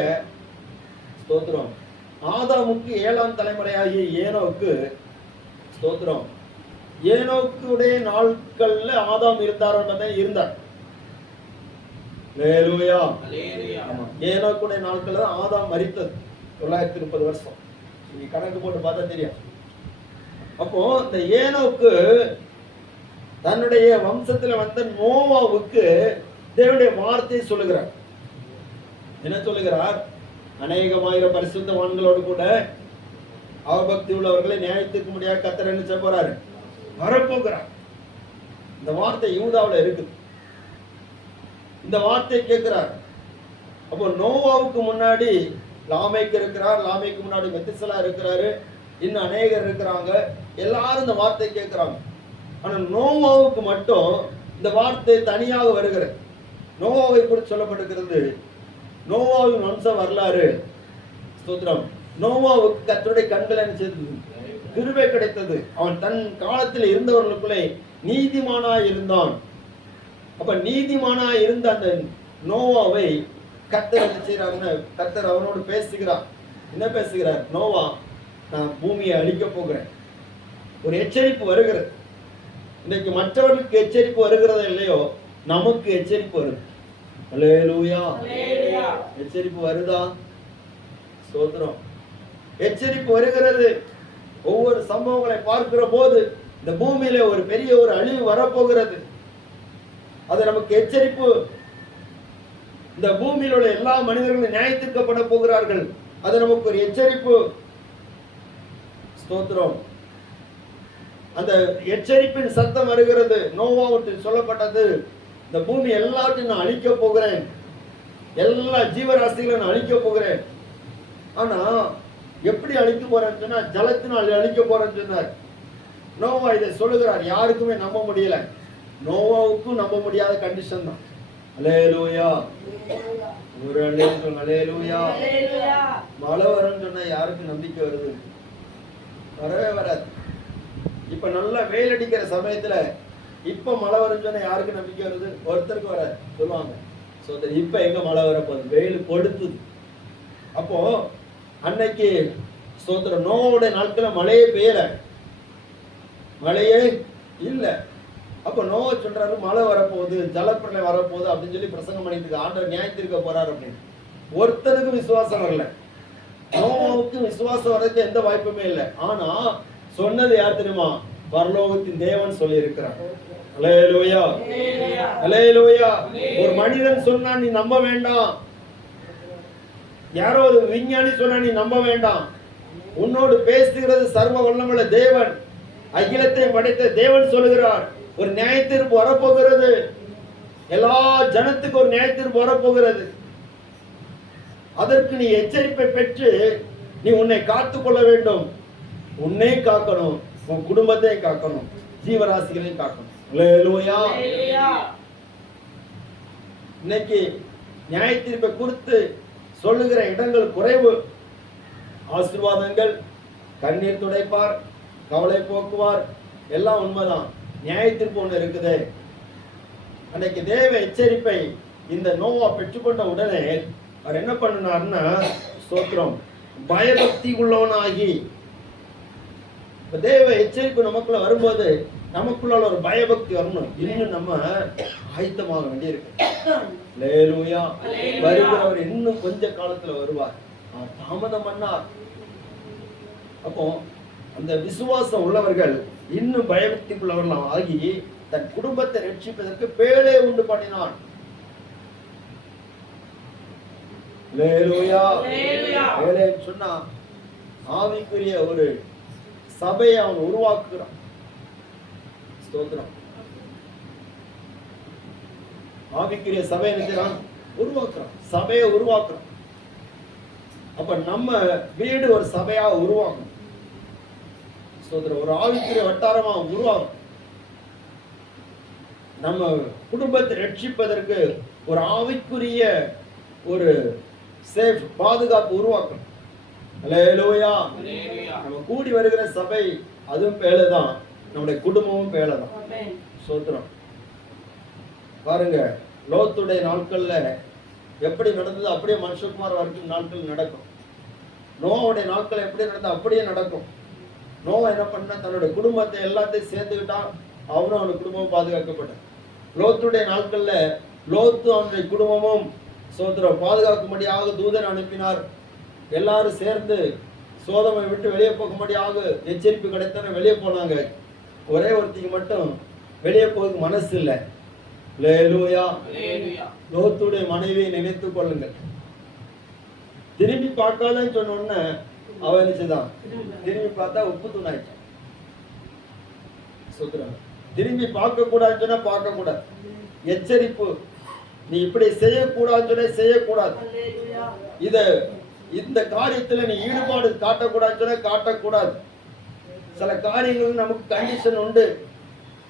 ஸ்தோத்திரம். ஆதாமுக்கு 7ஆம் தலைமுறையாகிய ஏனோக்கு, ஸ்தோத்திரம், ஏனோக்குடைய நாட்கள்ல ஆதாம் இருந்தார். அல்லேலூயா. ஆமா, ஏனோக்குடைய நாட்கள்ல தான் ஆதாம் மரித்தது. 930 வருஷம். நீங்க கணக்கு போட்டு பார்த்தா தெரியும். அப்போ இந்த ஏனோக்கு தன்னுடைய வம்சத்துல வந்த நோவாவுக்கு தேவனுடைய வார்த்தையை சொல்லுகிறார். என்ன சொல்லுகிறார்? அநேகமாயிரம் பரிசுத்தவான்களோடு கூட அவபக்தி உள்ளவர்களை நியாயத்துக்கு முடியாது கர்த்தர் என்ன செய்ய போறாரு? வரப்போகிறார். இந்த வார்த்தை யூதாவுல இருக்குது. இந்த வார்த்தையை கேட்கிறார். அப்போ நோவாவுக்கு முன்னாடி லாமேக்கு இருக்கிறார், லாமேக்கு முன்னாடி மெத்துசலா இருக்கிறாரு, இன்னும் அநேகர் இருக்கிறாங்க. எல்லாரும் இந்த வார்த்தையை கேட்கிறாங்க. ஆனா நோவாவுக்கு மட்டும் இந்த வார்த்தை தனியாக வருகிறது. நோவாவை குறித்து சொல்லப்பட்டிருக்கிறது. நோவாவின் வம்ச வரலாறு. ஸ்தோத்திரம். நோவாவுக்கு கர்த்தருடைய கண்கள் என்ன செய்தது? கிருபை கிடைத்தது. அவன் தன் காலத்தில் இருந்தவர்களுக்குள்ளே நீதிமானாய் இருந்தான். அப்ப நீதிமானாய் இருந்த அந்த நோவாவை கர்த்தர் என்ன செய்யறாருன்னு கர்த்தர் அவனோடு பேசுகிறார். என்ன பேசுகிறார்? நோவா, நான் பூமியை அழிக்க போகிறேன். ஒரு எச்சரிப்பு வருகிறது. இன்னைக்கு மற்றவர்களுக்கு எச்சரிப்பு வருகிறதோ இல்லையோ, நமக்கு எச்சரிப்பு வருது. அல்லேலூயா. எச்சரிப்பு வருதா? ஸ்தோத்திரம். எச்சரிப்பு வருகிறது. ஒவ்வொரு சம்பவங்களை பார்க்கிற போது இந்த பூமியில ஒரு பெரிய ஒரு அழிவு வரப்போகிறது. அது நமக்கு எச்சரிப்பு. இந்த பூமியில் உள்ள எல்லா மனிதர்களும் நியாயத்திற்கப்பட போகிறார்கள். அது நமக்கு ஒரு எச்சரிப்பு. ஸ்தோத்திரம். அந்த எச்சரிப்பின் சத்தம் வருகிறது. நோவாவுக்கு சொல்லப்பட்டது, இந்த பூமி எல்லாத்தையும் நான் அழிக்க போகிறேன், எல்லா ஜீவராசிகளை நான் அழிக்க போகிறேன். ஆனா எப்படி அழிக்க போறேன்னு சொன்னா, ஜலத்தினால் அழிக்க போறேன்னு சொன்னார். நோவா இதை சொல்லுகிறார். யாருக்குமே நம்ப முடியல. நோவாவுக்கும் நம்ப முடியாத கண்டிஷன் தான். அல்லேலூயா. ஒரு அல்லேலூயா. மழை வரும்னு சொன்னா யாருக்கு நம்பிக்கை வருது? வரவே வராது. இப்ப நல்லா வெயில் அடிக்கிற சமயத்துல இப்ப மழை வரும்னு சொன்னா யாருக்கு நம்பிக்கை வருது? ஒருத்தருக்கு வராது. சொல்லுவாங்க, இப்ப எங்க மழை வரப்போகுது? வெயில் கொடுத்துது. அப்போ அன்னைக்கு ஸ்தோத்திரம் நோவோட நாட்கள மழையே பெய்யல, மழையே இல்லை. அப்ப நோவா சொல்றாரு, மழை வரப்போகுது, ஜலப்பிரளயம் வரப்போகுது அப்படின்னு சொல்லி பிரசங்கம் பண்ணிட்டு ஆண்டவர் நியாயத்திருக்க போறாரு அப்படின்னு. ஒருத்தனுக்கும் விசுவாசம் வரல. நோவாவுக்கு விசுவாசம் வர்றதுக்கு எந்த வாய்ப்புமே இல்லை. ஆனா சொன்னது யார் தெரியுமா? பரலோகத்தின் தேவன் சொல்லி இருக்கிறார். அல்லேலூயா. அல்லேலூயா. ஒரு மனிதன் சொன்னா நீ நம்ப வேண்டாம். யாரோ ஒரு விஞ்ஞானி சொன்னா நீ நம்ப வேண்டாம். உன்னோடு பேசுகிறது சர்வ வல்லமையுள்ள தேவன், அகிலத்தை படைத்த தேவன் சொல்லுகிறார். ஒரு நியாயத்தீர்ப்பு வரப்போகிறது. எல்லா ஜனத்துக்கு ஒரு நியாயத்தீர்ப்பு வரப்போகிறது. அதற்கு நீ எச்சரிப்பை பெற்று நீ உன்னை காத்துக் கொள்ள வேண்டும். உன்னை காக்கணும், உன் குடும்பத்தை காக்கணும், ஜீவராசிகளையும் காக்கணும். அல்லேலூயா. இன்னைக்கு நியாயத்தீர்ப்பை குறித்து சொல்லுகிற இடங்கள் குறைவு. ஆசீர்வாதங்கள், கண்ணீர் துடைப்பார், கவலை போக்குவார், எல்லாம் உண்மைதான். நியாயத்தீர்ப்பு ஒண்ணு இருக்குது. அன்னைக்கு தேவ எச்சரிப்பை இந்த நோவா பெற்றுக்கொண்ட உடனே அவர் என்ன பண்ணினார்னா, ஸ்தோத்திரம், பயபக்தி உள்ளவனாகி இப்ப தேவ எச்சரிப்பு நமக்குள்ள வரும்போது நமக்குள்ள ஒரு பயபக்தி வரணும். இன்னும் நம்ம ஆயத்தமாக வேண்டியிருக்கு. அல்லேலூயா. வருகிறவர் இன்னும் கொஞ்ச காலத்துல வருவார். அவர் தாமதம் பண்ணார். அப்போ அந்த விசுவாசம் உள்ளவர்கள் இன்னும் பயபக்திக்குள்ளவர்கள் ஆகி தன் குடும்பத்தை ரட்சிப்பதற்கு பேழை உண்டு பண்ணினான். அல்லேலூயா. பேழை சொன்னா ஆவிக்குரிய ஒரு சபையை அவன் உருவாக்குகிறான். ஸ்தோத்திரம். ஆவிக்குரிய சபையை நினைக்கிறான், உருவாக்குறான், சபையை உருவாக்குறான். அப்ப நம்ம வீடு ஒரு சபையா உருவாகும். ஸ்தோத்திரம். ஒரு ஆவிக்குரிய வட்டாரமா உருவாகும். நம்ம குடும்பத்தை ரட்சிப்பதற்கு ஒரு ஆவிக்குரிய ஒரு சேஃப் பாதுகாப்பு உருவாக்கணும். அல்லேலூயா. நம்ம கூடி வருகிற சபை அதுவும் பேழைதான், நம்முடைய குடும்பமும் பேழைதான். ஸ்தோத்திரம். பாருங்க, லோத்துடைய நாட்கள்ல எப்படி நடந்தது அப்படியே மனுஷகுமார் வரைக்கும் நாட்கள் நடக்கும். நோவுடைய நாட்கள் எப்படி நடந்தது அப்படியே நடக்கும். நோவா என்ன பண்ண, தன்னுடைய குடும்பத்தை எல்லாத்தையும் சேர்த்துக்கிட்டான். அவனும் அவனுடைய குடும்பமும் பாதுகாக்கப்பட்டான். லோத்துடைய நாட்கள்ல லோத்து அவனுடைய குடும்பமும் சோதரம் பாதுகாக்கும்படியாக தூதன் அனுப்பினார். எல்லாரும் சேர்ந்து சோதமை விட்டு வெளியே போகும்படியாக எச்சரிப்பு கிடைத்தன வெளியே போனாங்க. ஒரே ஒருத்திக்கு மட்டும் வெளியே போக மனசு இல்லை. அல்லேலூயா. லோத்துடைய மனைவியை நினைத்துக் கொள்ளுங்கள். திரும்பி பார்க்காதன்னு சொன்ன உடனே அவன் நினைச்சுதான் திரும்பி பார்த்தா உப்பு தூணாயிட்டான். திரும்பி பார்க்க கூடாதுன்னு சொன்னா பார்க்க கூடாது. எச்சரிப்பு, நீ இப்படி செய்யக்கூடாதுன்னு சொன்னா செய்யக்கூடாது. இந்த காரியத்துல நீ ஈடுபாடு காட்டக்கூடாதுன்னு சொன்னா காட்டக்கூடாது. சில காரியங்கள் நமக்கு கண்டிஷன் உண்டு.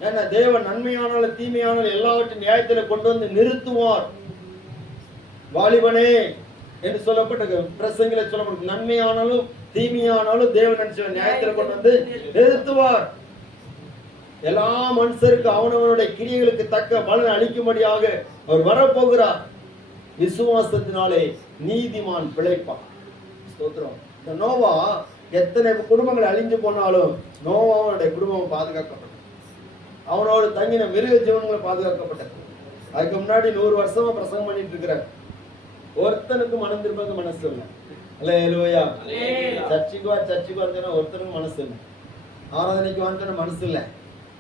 ஏன்னா தேவன் நன்மையானாலும் தீமையானாலும் எல்லாவற்றையும் நியாயத்துல கொண்டு வந்து நிறுத்துவார். வாலிபனே என்று சொல்லப்பட்ட பிரசங்கில சொல்லப்படும், நன்மையானாலும் தீமையானாலும் தேவன் நியாயத்துல கொண்டு வந்து நிறுத்துவார். எல்லா மனுஷருக்கு அவனவனுடைய கிரியைகளுக்கு தக்க பலன் அளிக்கும்படியாக அவர் வரப்போகிறார். விசுவாசத்தினாலே நீதிமான் பிழைப்பான். ஸ்தோத்திரம். இந்த நோவா எத்தனை குடும்பங்கள் அழிஞ்சு போனாலும் நோவாவுடைய குடும்பம் பாதுகாக்கப்பட்டது. அவனோடு தங்கின மிருக ஜீவன்களை பாதுகாக்கப்பட்டது. அதுக்கு முன்னாடி 100 வருஷமா பிரசங்கம் பண்ணிட்டு இருக்கிறார். ஒருத்தனுக்கு மனம் திரும்ப மனசு இல்லை. அல்லேலூயா. சர்ச்சுக்கு சொன்னா ஒருத்தனுக்கு மனசு இல்லை. ஆராதனைக்கு வான்னு சொன்ன மனசு இல்லை.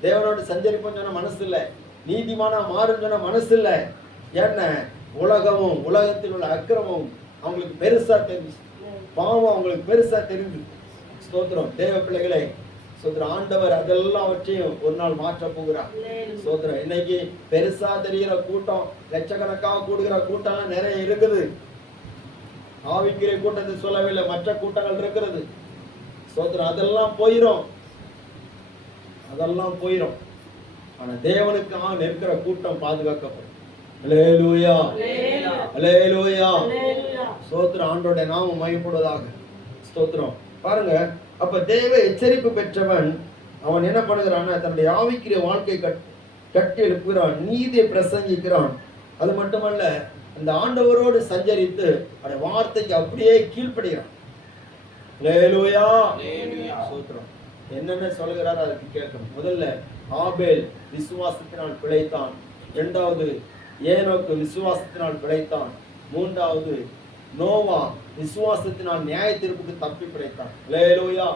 தேவனோடு சஞ்சரிப்போம் சொன்ன மனசு இல்லை. நீதிமானா மாறுன்னு சொன்ன மனசு இல்லை. என்ன, உலகமும் உலகத்தில் உள்ள அக்கிரமும் அவங்களுக்கு பெருசா தெரிஞ்சு, பாவம் அவங்களுக்கு பெருசா தெரிஞ்சு. ஸ்தோத்திரம். தேவ பிள்ளைகளே, ஸ்தோத்திரம். ஆண்டவர் அதெல்லாவற்றையும் ஒரு நாள் மாற்ற போகிறார். ஸ்தோத்திரம். இன்னைக்கு பெருசா தெரிகிற கூட்டம், லட்சக்கணக்காக கூடுகிற கூட்டம் நிறைய இருக்குது. ஆவிக்குரிய கூட்டத்தை சொல்லவில்லை, மற்ற கூட்டங்கள் இருக்கிறது. ஸ்தோத்திரம். அதெல்லாம் போயிரும், அதெல்லாம் போயிரும். ஆனா தேவனுக்காக நிற்கிற கூட்டம் பாதுகாக்கப்படும். அல்லேலூயா. அல்லேலூயா. ஸ்தோத்திரம். ஆண்டவருடைய நாமம் மகிமைப்படுவதாக. ஸ்தோத்திரம். பாருங்க, அப்ப தேவ எச்சரிப்பு பெற்றவன் அவன் என்ன பண்ணுகிறான், தன்னுடைய ஆவிக்குரிய வாழ்க்கை கட்டி எழுப்புகிறான், நீதியை பிரசங்கிக்கிறான். அது மட்டுமல்ல, அந்த ஆண்டவரோடு சஞ்சரித்து அவருடைய வார்த்தைக்கு அப்படியே கீழ்ப்படுகிறான். அல்லேலூயா. ஸ்தோத்திரம். என்னென்ன சொல்கிறார் அதுக்கு கேட்கணும். முதல்ல ஆபேல் விசுவாசத்தினால் பிழைத்தான். இரண்டாவது ஏனோக்கு விசுவாசத்தினால் பிழைத்தான். மூன்றாவது நோவா விசுவாசத்தினால் நியாய தீர்ப்புக்கு தப்பி பிழைத்தான். அல்லேலூயா.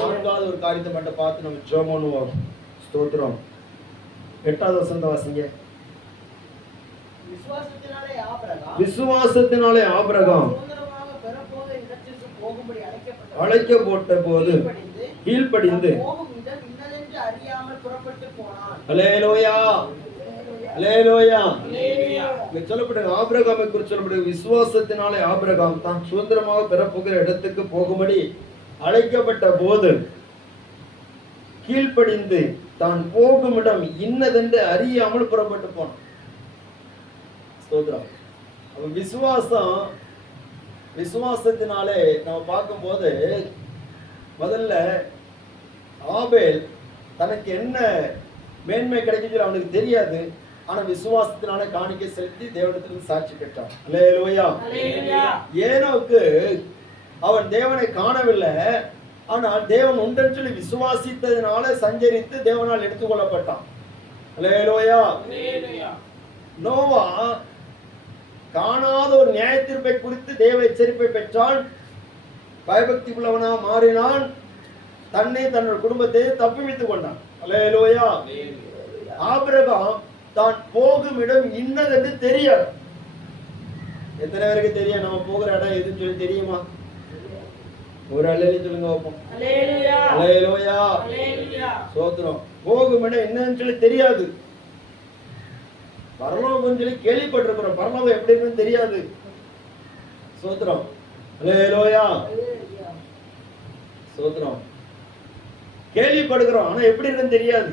நான்காவது ஒரு காரியத்தை மட்டும் பார்த்து நம்ம ஜெபம் பண்ணுவோம். ஸ்தோத்திரம். 8வது வசனத்தை வாசிங்க. விசுவாசத்தினாலே ஆபிரகாம் அழைக்கப்பட்ட போது கீழ்ப்படிந்து. அல்லேலூயா. அல்லேலூயா. சொல்லப்படுது ஆபிரகாமை குறித்து சொல்லப்படுது, விசுவாசத்தினாலே ஆபிரகாம் தான் சுதந்திரமாக பெறப்போகிற இடத்துக்கு போகும்படி அழைக்கப்பட்ட போது கீழ்ப்படிந்து தான் போகும் இடம் இன்னதென்று அறியாமல் புறப்பட்டு போனான். ஸ்தோத்திரம். அப்ப விசுவாசத்தினாலே நம்ம பார்க்கும்போது முதல்ல ஆபேல் தனக்கு என்ன மேன்மை கிடைக்குது அவனுக்கு தெரியாது. ஆனா விசுவாசத்தினாலே காணிக்கை செலுத்தி தேவனிடத்திலிருந்து சாட்சி பெற்றான். அல்லேலூயா. ஏனோக்கு அவன் தேவனை காணவில்லை, ஆனால் தேவன் உண்டென்று சொல்லி விசுவாசித்ததினால சஞ்சரித்து தேவனால் எடுத்துக்கொள்ளப்பட்டான். அல்லேலூயா. நோவா காணாத ஒரு நியாய தீர்ப்பை குறித்து தேவ எச்சரிப்பை பெற்றான், பயபக்தி உள்ளவனா மாறினான், தன்னை தன்னோட குடும்பத்தை தப்புவித்துக் கொண்டான். அல்லேலூயா. ஆபிரகாம் தான் போகும் இடம் இன்னதென்று தெரியாது. எத்தனை பேருக்கு தெரியும் நம்ம போகிற இடம் எதுன்னு சொல்லி தெரியுமா? ஒரு அல்லேலூயா சொல்லுங்க பாப்போம். அல்லேலூயா. அல்லேலூயா. அல்லேலூயா. ஸ்தோத்திரம். போகும் இடம் என்னன்னு சொல்லி தெரியாது. பரலோகம் சொல்லி கேள்விப்பட்டிருக்கிறோம், பரலோகம் எப்படி இருக்குன்னு தெரியாது. ஸ்தோத்திரம். அல்லேலூயா. ஸ்தோத்திரம். கேள்விப்படுகிறோம், ஆனா எப்படி இருக்குன்னு தெரியாது.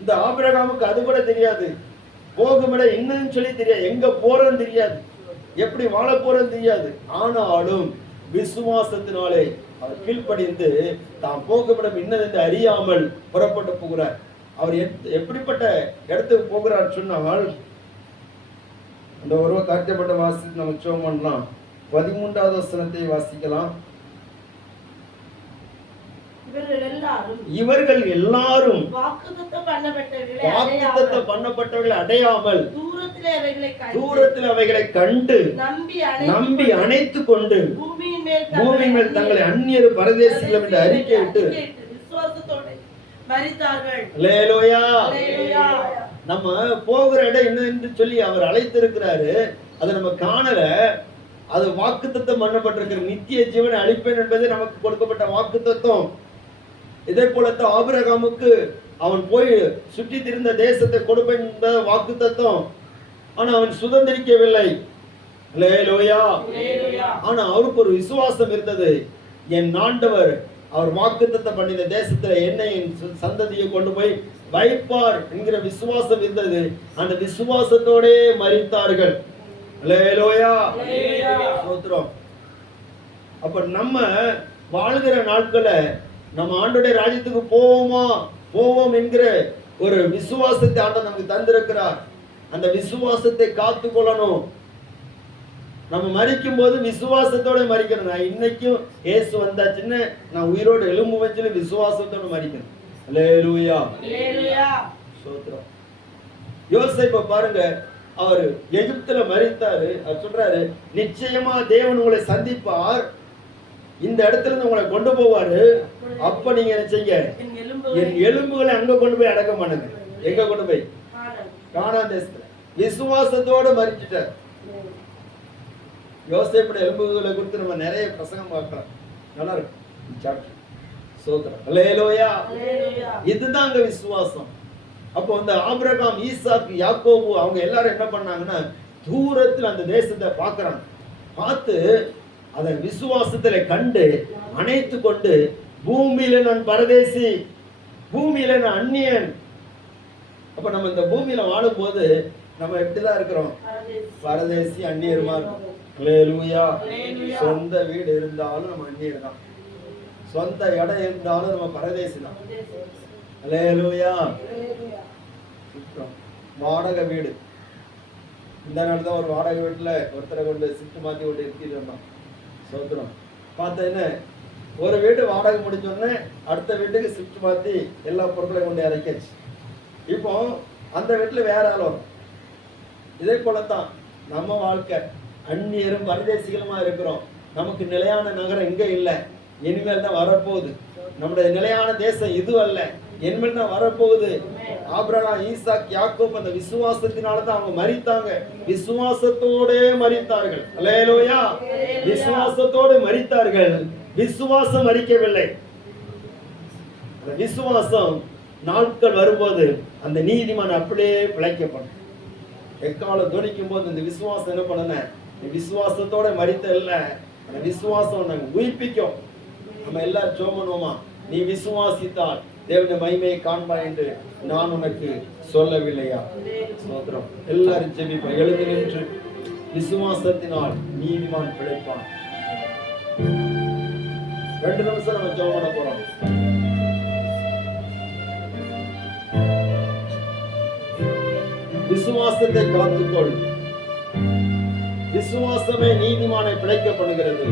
இந்த ஆபிரகாமுக்கு அது கூட தெரியாது. போகும் இடம் என்னன்னு சொல்லி தெரியாது, எங்க போறன்னு தெரியாது, எப்படி வாழ போறன்னு தெரியாது. ஆனாலும் விசுவாசத்தினாலே அவர் கீழ்ப்படிந்து தான் போகும் இடம் என்னதென்று அறியாமல் புறப்பட்டு போகிறார். அவர் எப்படிப்பட்ட இடத்துக்கு போகிறார் சொன்னால், அந்த ஒரு காரியப்பட்ட வாசித்து நம்ம ஜெபம் பண்ணலாம். 13வது வசனத்தை வாசிக்கலாம். இவர்கள் எல்லாரும் வாக்குத்தத்தம் பண்ணப்பட்டவர்களை அடையாமல் தூரத்தில் அவைகளை கண்டு நம்பி அணைத்துக் கொண்டு பூமியின் மேல் தங்களை அந்நியர் பரதேசிகள் என்று அறிக்கையிட்டு அல்லேலூயா. நம்ம போகிற இடம் என்னன்னு சொல்லி அவர் அழைத்திருக்கிறாரு, அதை நம்ம காணல. அது வாக்குத்தத்தம் பண்ணப்பட்டிருக்கிற நித்திய ஜீவனை அளிப்பேன் என்பது நமக்கு கொடுக்கப்பட்ட வாக்குத்தத்தம். இதே போலத்தான் ஆபிரகாமுக்கு அவன் போய் சுற்றி திரிந்த தேசத்தை கொடுப்பேன் என்பது வாக்குத்தத்தம். ஆனா அவன் சுதந்திரிக்கவில்லை. அல்லேலூயா. ஆனா அவருக்கு ஒரு விசுவாசம் இருந்தது. என் ஆண்டவர் அவர் வாக்குத்தத்தம் பண்ணின தேசத்துல என்னை என் சந்ததியை கொண்டு போய் வைப்பார் என்கிற விசுவாசம் இருந்தது. அந்த விசுவாசத்தோடே மரித்தார்கள். அல்லேலூயா. ஸ்தோத்திரம். அப்ப நம்ம வாழ்கிற நாட்களை நம்ம ஆண்டவருடைய ராஜ்யத்துக்கு போவோம் என்கிற ஒரு விசுவாசத்தை ஆண்டவர் நமக்கு தந்திருக்கிறார். அந்த விசுவாசத்தை காத்து கொள்ளணும். நம்ம மரிக்கும் போது விசுவாசத்தோட மரிக்கணும். நான் இன்னைக்கும் இயேசு வந்தாச்சுன்னு நான் உயிரோடு எலும்பு வச்சு விசுவாசத்தோட மரிக்கணும். அல்லேலூயா. ஸ்தோத்திரம். யோசேப்பை பாருங்க, அவர் எகிப்துல மரித்தாரு. அவர் சொல்றாரு, நிச்சயமா தேவன் உங்களை சந்திப்பார், இந்த இடத்துல இருந்து உங்களை கொண்டு போவாரு. அப்ப நீங்க என்ன செய்ய, என் எலும்புகளை அங்க கொண்டு போய் அடக்கம் பண்ணுங்க. எங்க கொண்டு போய்? கானான் தேசத்துல. விசுவாசத்தோட மரிச்சிட்டார். யோசேப்புடைய எலும்புகளை குறித்து நம்ம நிறைய பிரசங்கம் பார்க்கலாம், நல்லா இருக்கும். ஸ்தோத்திரம். அல்லேலூயா. இதுதான் அங்க விசுவாசம். அப்போ அந்த ஆபிரகாம், ஈசாக்கு, யாக்கோபு அவங்க எல்லாரும் என்ன பண்ணாங்கன்னா, தூரத்தில் அந்த தேசத்தை பார்க்கறாங்க. பார்த்து அதை விசுவாசத்துல கண்டு அணைத்து கொண்டு, பூமியில நான் பரதேசி, பூமியில நான் அந்நியன். அப்ப நம்ம இந்த பூமியில வாழும் போது நம்ம எப்படிதான் இருக்கிறோம்? பரதேசி, அந்நியருமா இருக்கும். அல்லேலூயா. சொந்த வீடு இருந்தாலும் நம்ம அந்நியர் தான், சொந்த இடம் இருந்தாலும் நம்ம பரதேசி தான். அல்லேலூயா. வாடகை வீடு. இந்த நாள் தான் ஒரு வாடகை வீட்டுல ஒருத்தரை கொண்டு ஷிஃப்ட் மாத்தி கொண்டு இருக்கிட்டு இருந்தோம். சோத்திரம். பார்த்தா என்ன, ஒரு வீடு வாடகை முடிச்சோடனே அடுத்த வீட்டுக்கு ஷிஃப்ட் மாத்தி எல்லா பொருட்களையும் கொண்டு இறக்கியாச்சு. இப்போ அந்த வீட்டுல வேற ஆள் வரும். இதே போலத்தான் நம்ம வாழ்க்கை. அந்நியரும் பரதேசிகளுமா இருக்கிறோம். நமக்கு நிலையான நகரம் இங்க இல்லை, இனிமேல் தான் வரப்போகுது. நம்முடைய நிலையான தேசம் இது அல்ல, இனிமேல் தான் வரப்போகுது. ஆபிரகாம், ஈசாக், யாக்கோப் அந்த விசுவாசத்தினால தான் அவங்க மரித்தாங்க. விசுவாசத்தோட மரித்தார்கள். அல்லேலூயா. விசுவாசத்தோடு மரித்தார்கள். விசுவாசம் மரிக்கவில்லை. அந்த விசுவாசம் நாட்கள் வரும்போது அந்த நீதிமான் அப்படியே பிழைக்கப்படும். எக்காலம் துணிக்கும் போது இந்த விசுவாசம் என்ன பண்ணன, விசுவாசத்தோட மரித்த இல்ல, அந்த விசுவாசம் நாங்க உயிர்ப்பிக்கும். நம்ம எல்லாரும் ஜெபம் பண்ணுவோமா? நீ விசுவாசித்தால் தேவனுடைய மகிமையை காண்பாய் என்று நான் உனக்கு சொல்லவில்லையா? ஸ்தோத்திரம். எல்லாரும் ஜெபிப்போம். எழுந்து நின்று, விசுவாசத்தினால் நீதிமான் பிழைப்பான். 2 நிமிஷம் நம்ம ஜெபம் பண்ண போறோம். விசுவாசத்தை காத்துக்கொள். விசுவாசமே நீதிமானை பிழைக்க பண்ணுகிறது.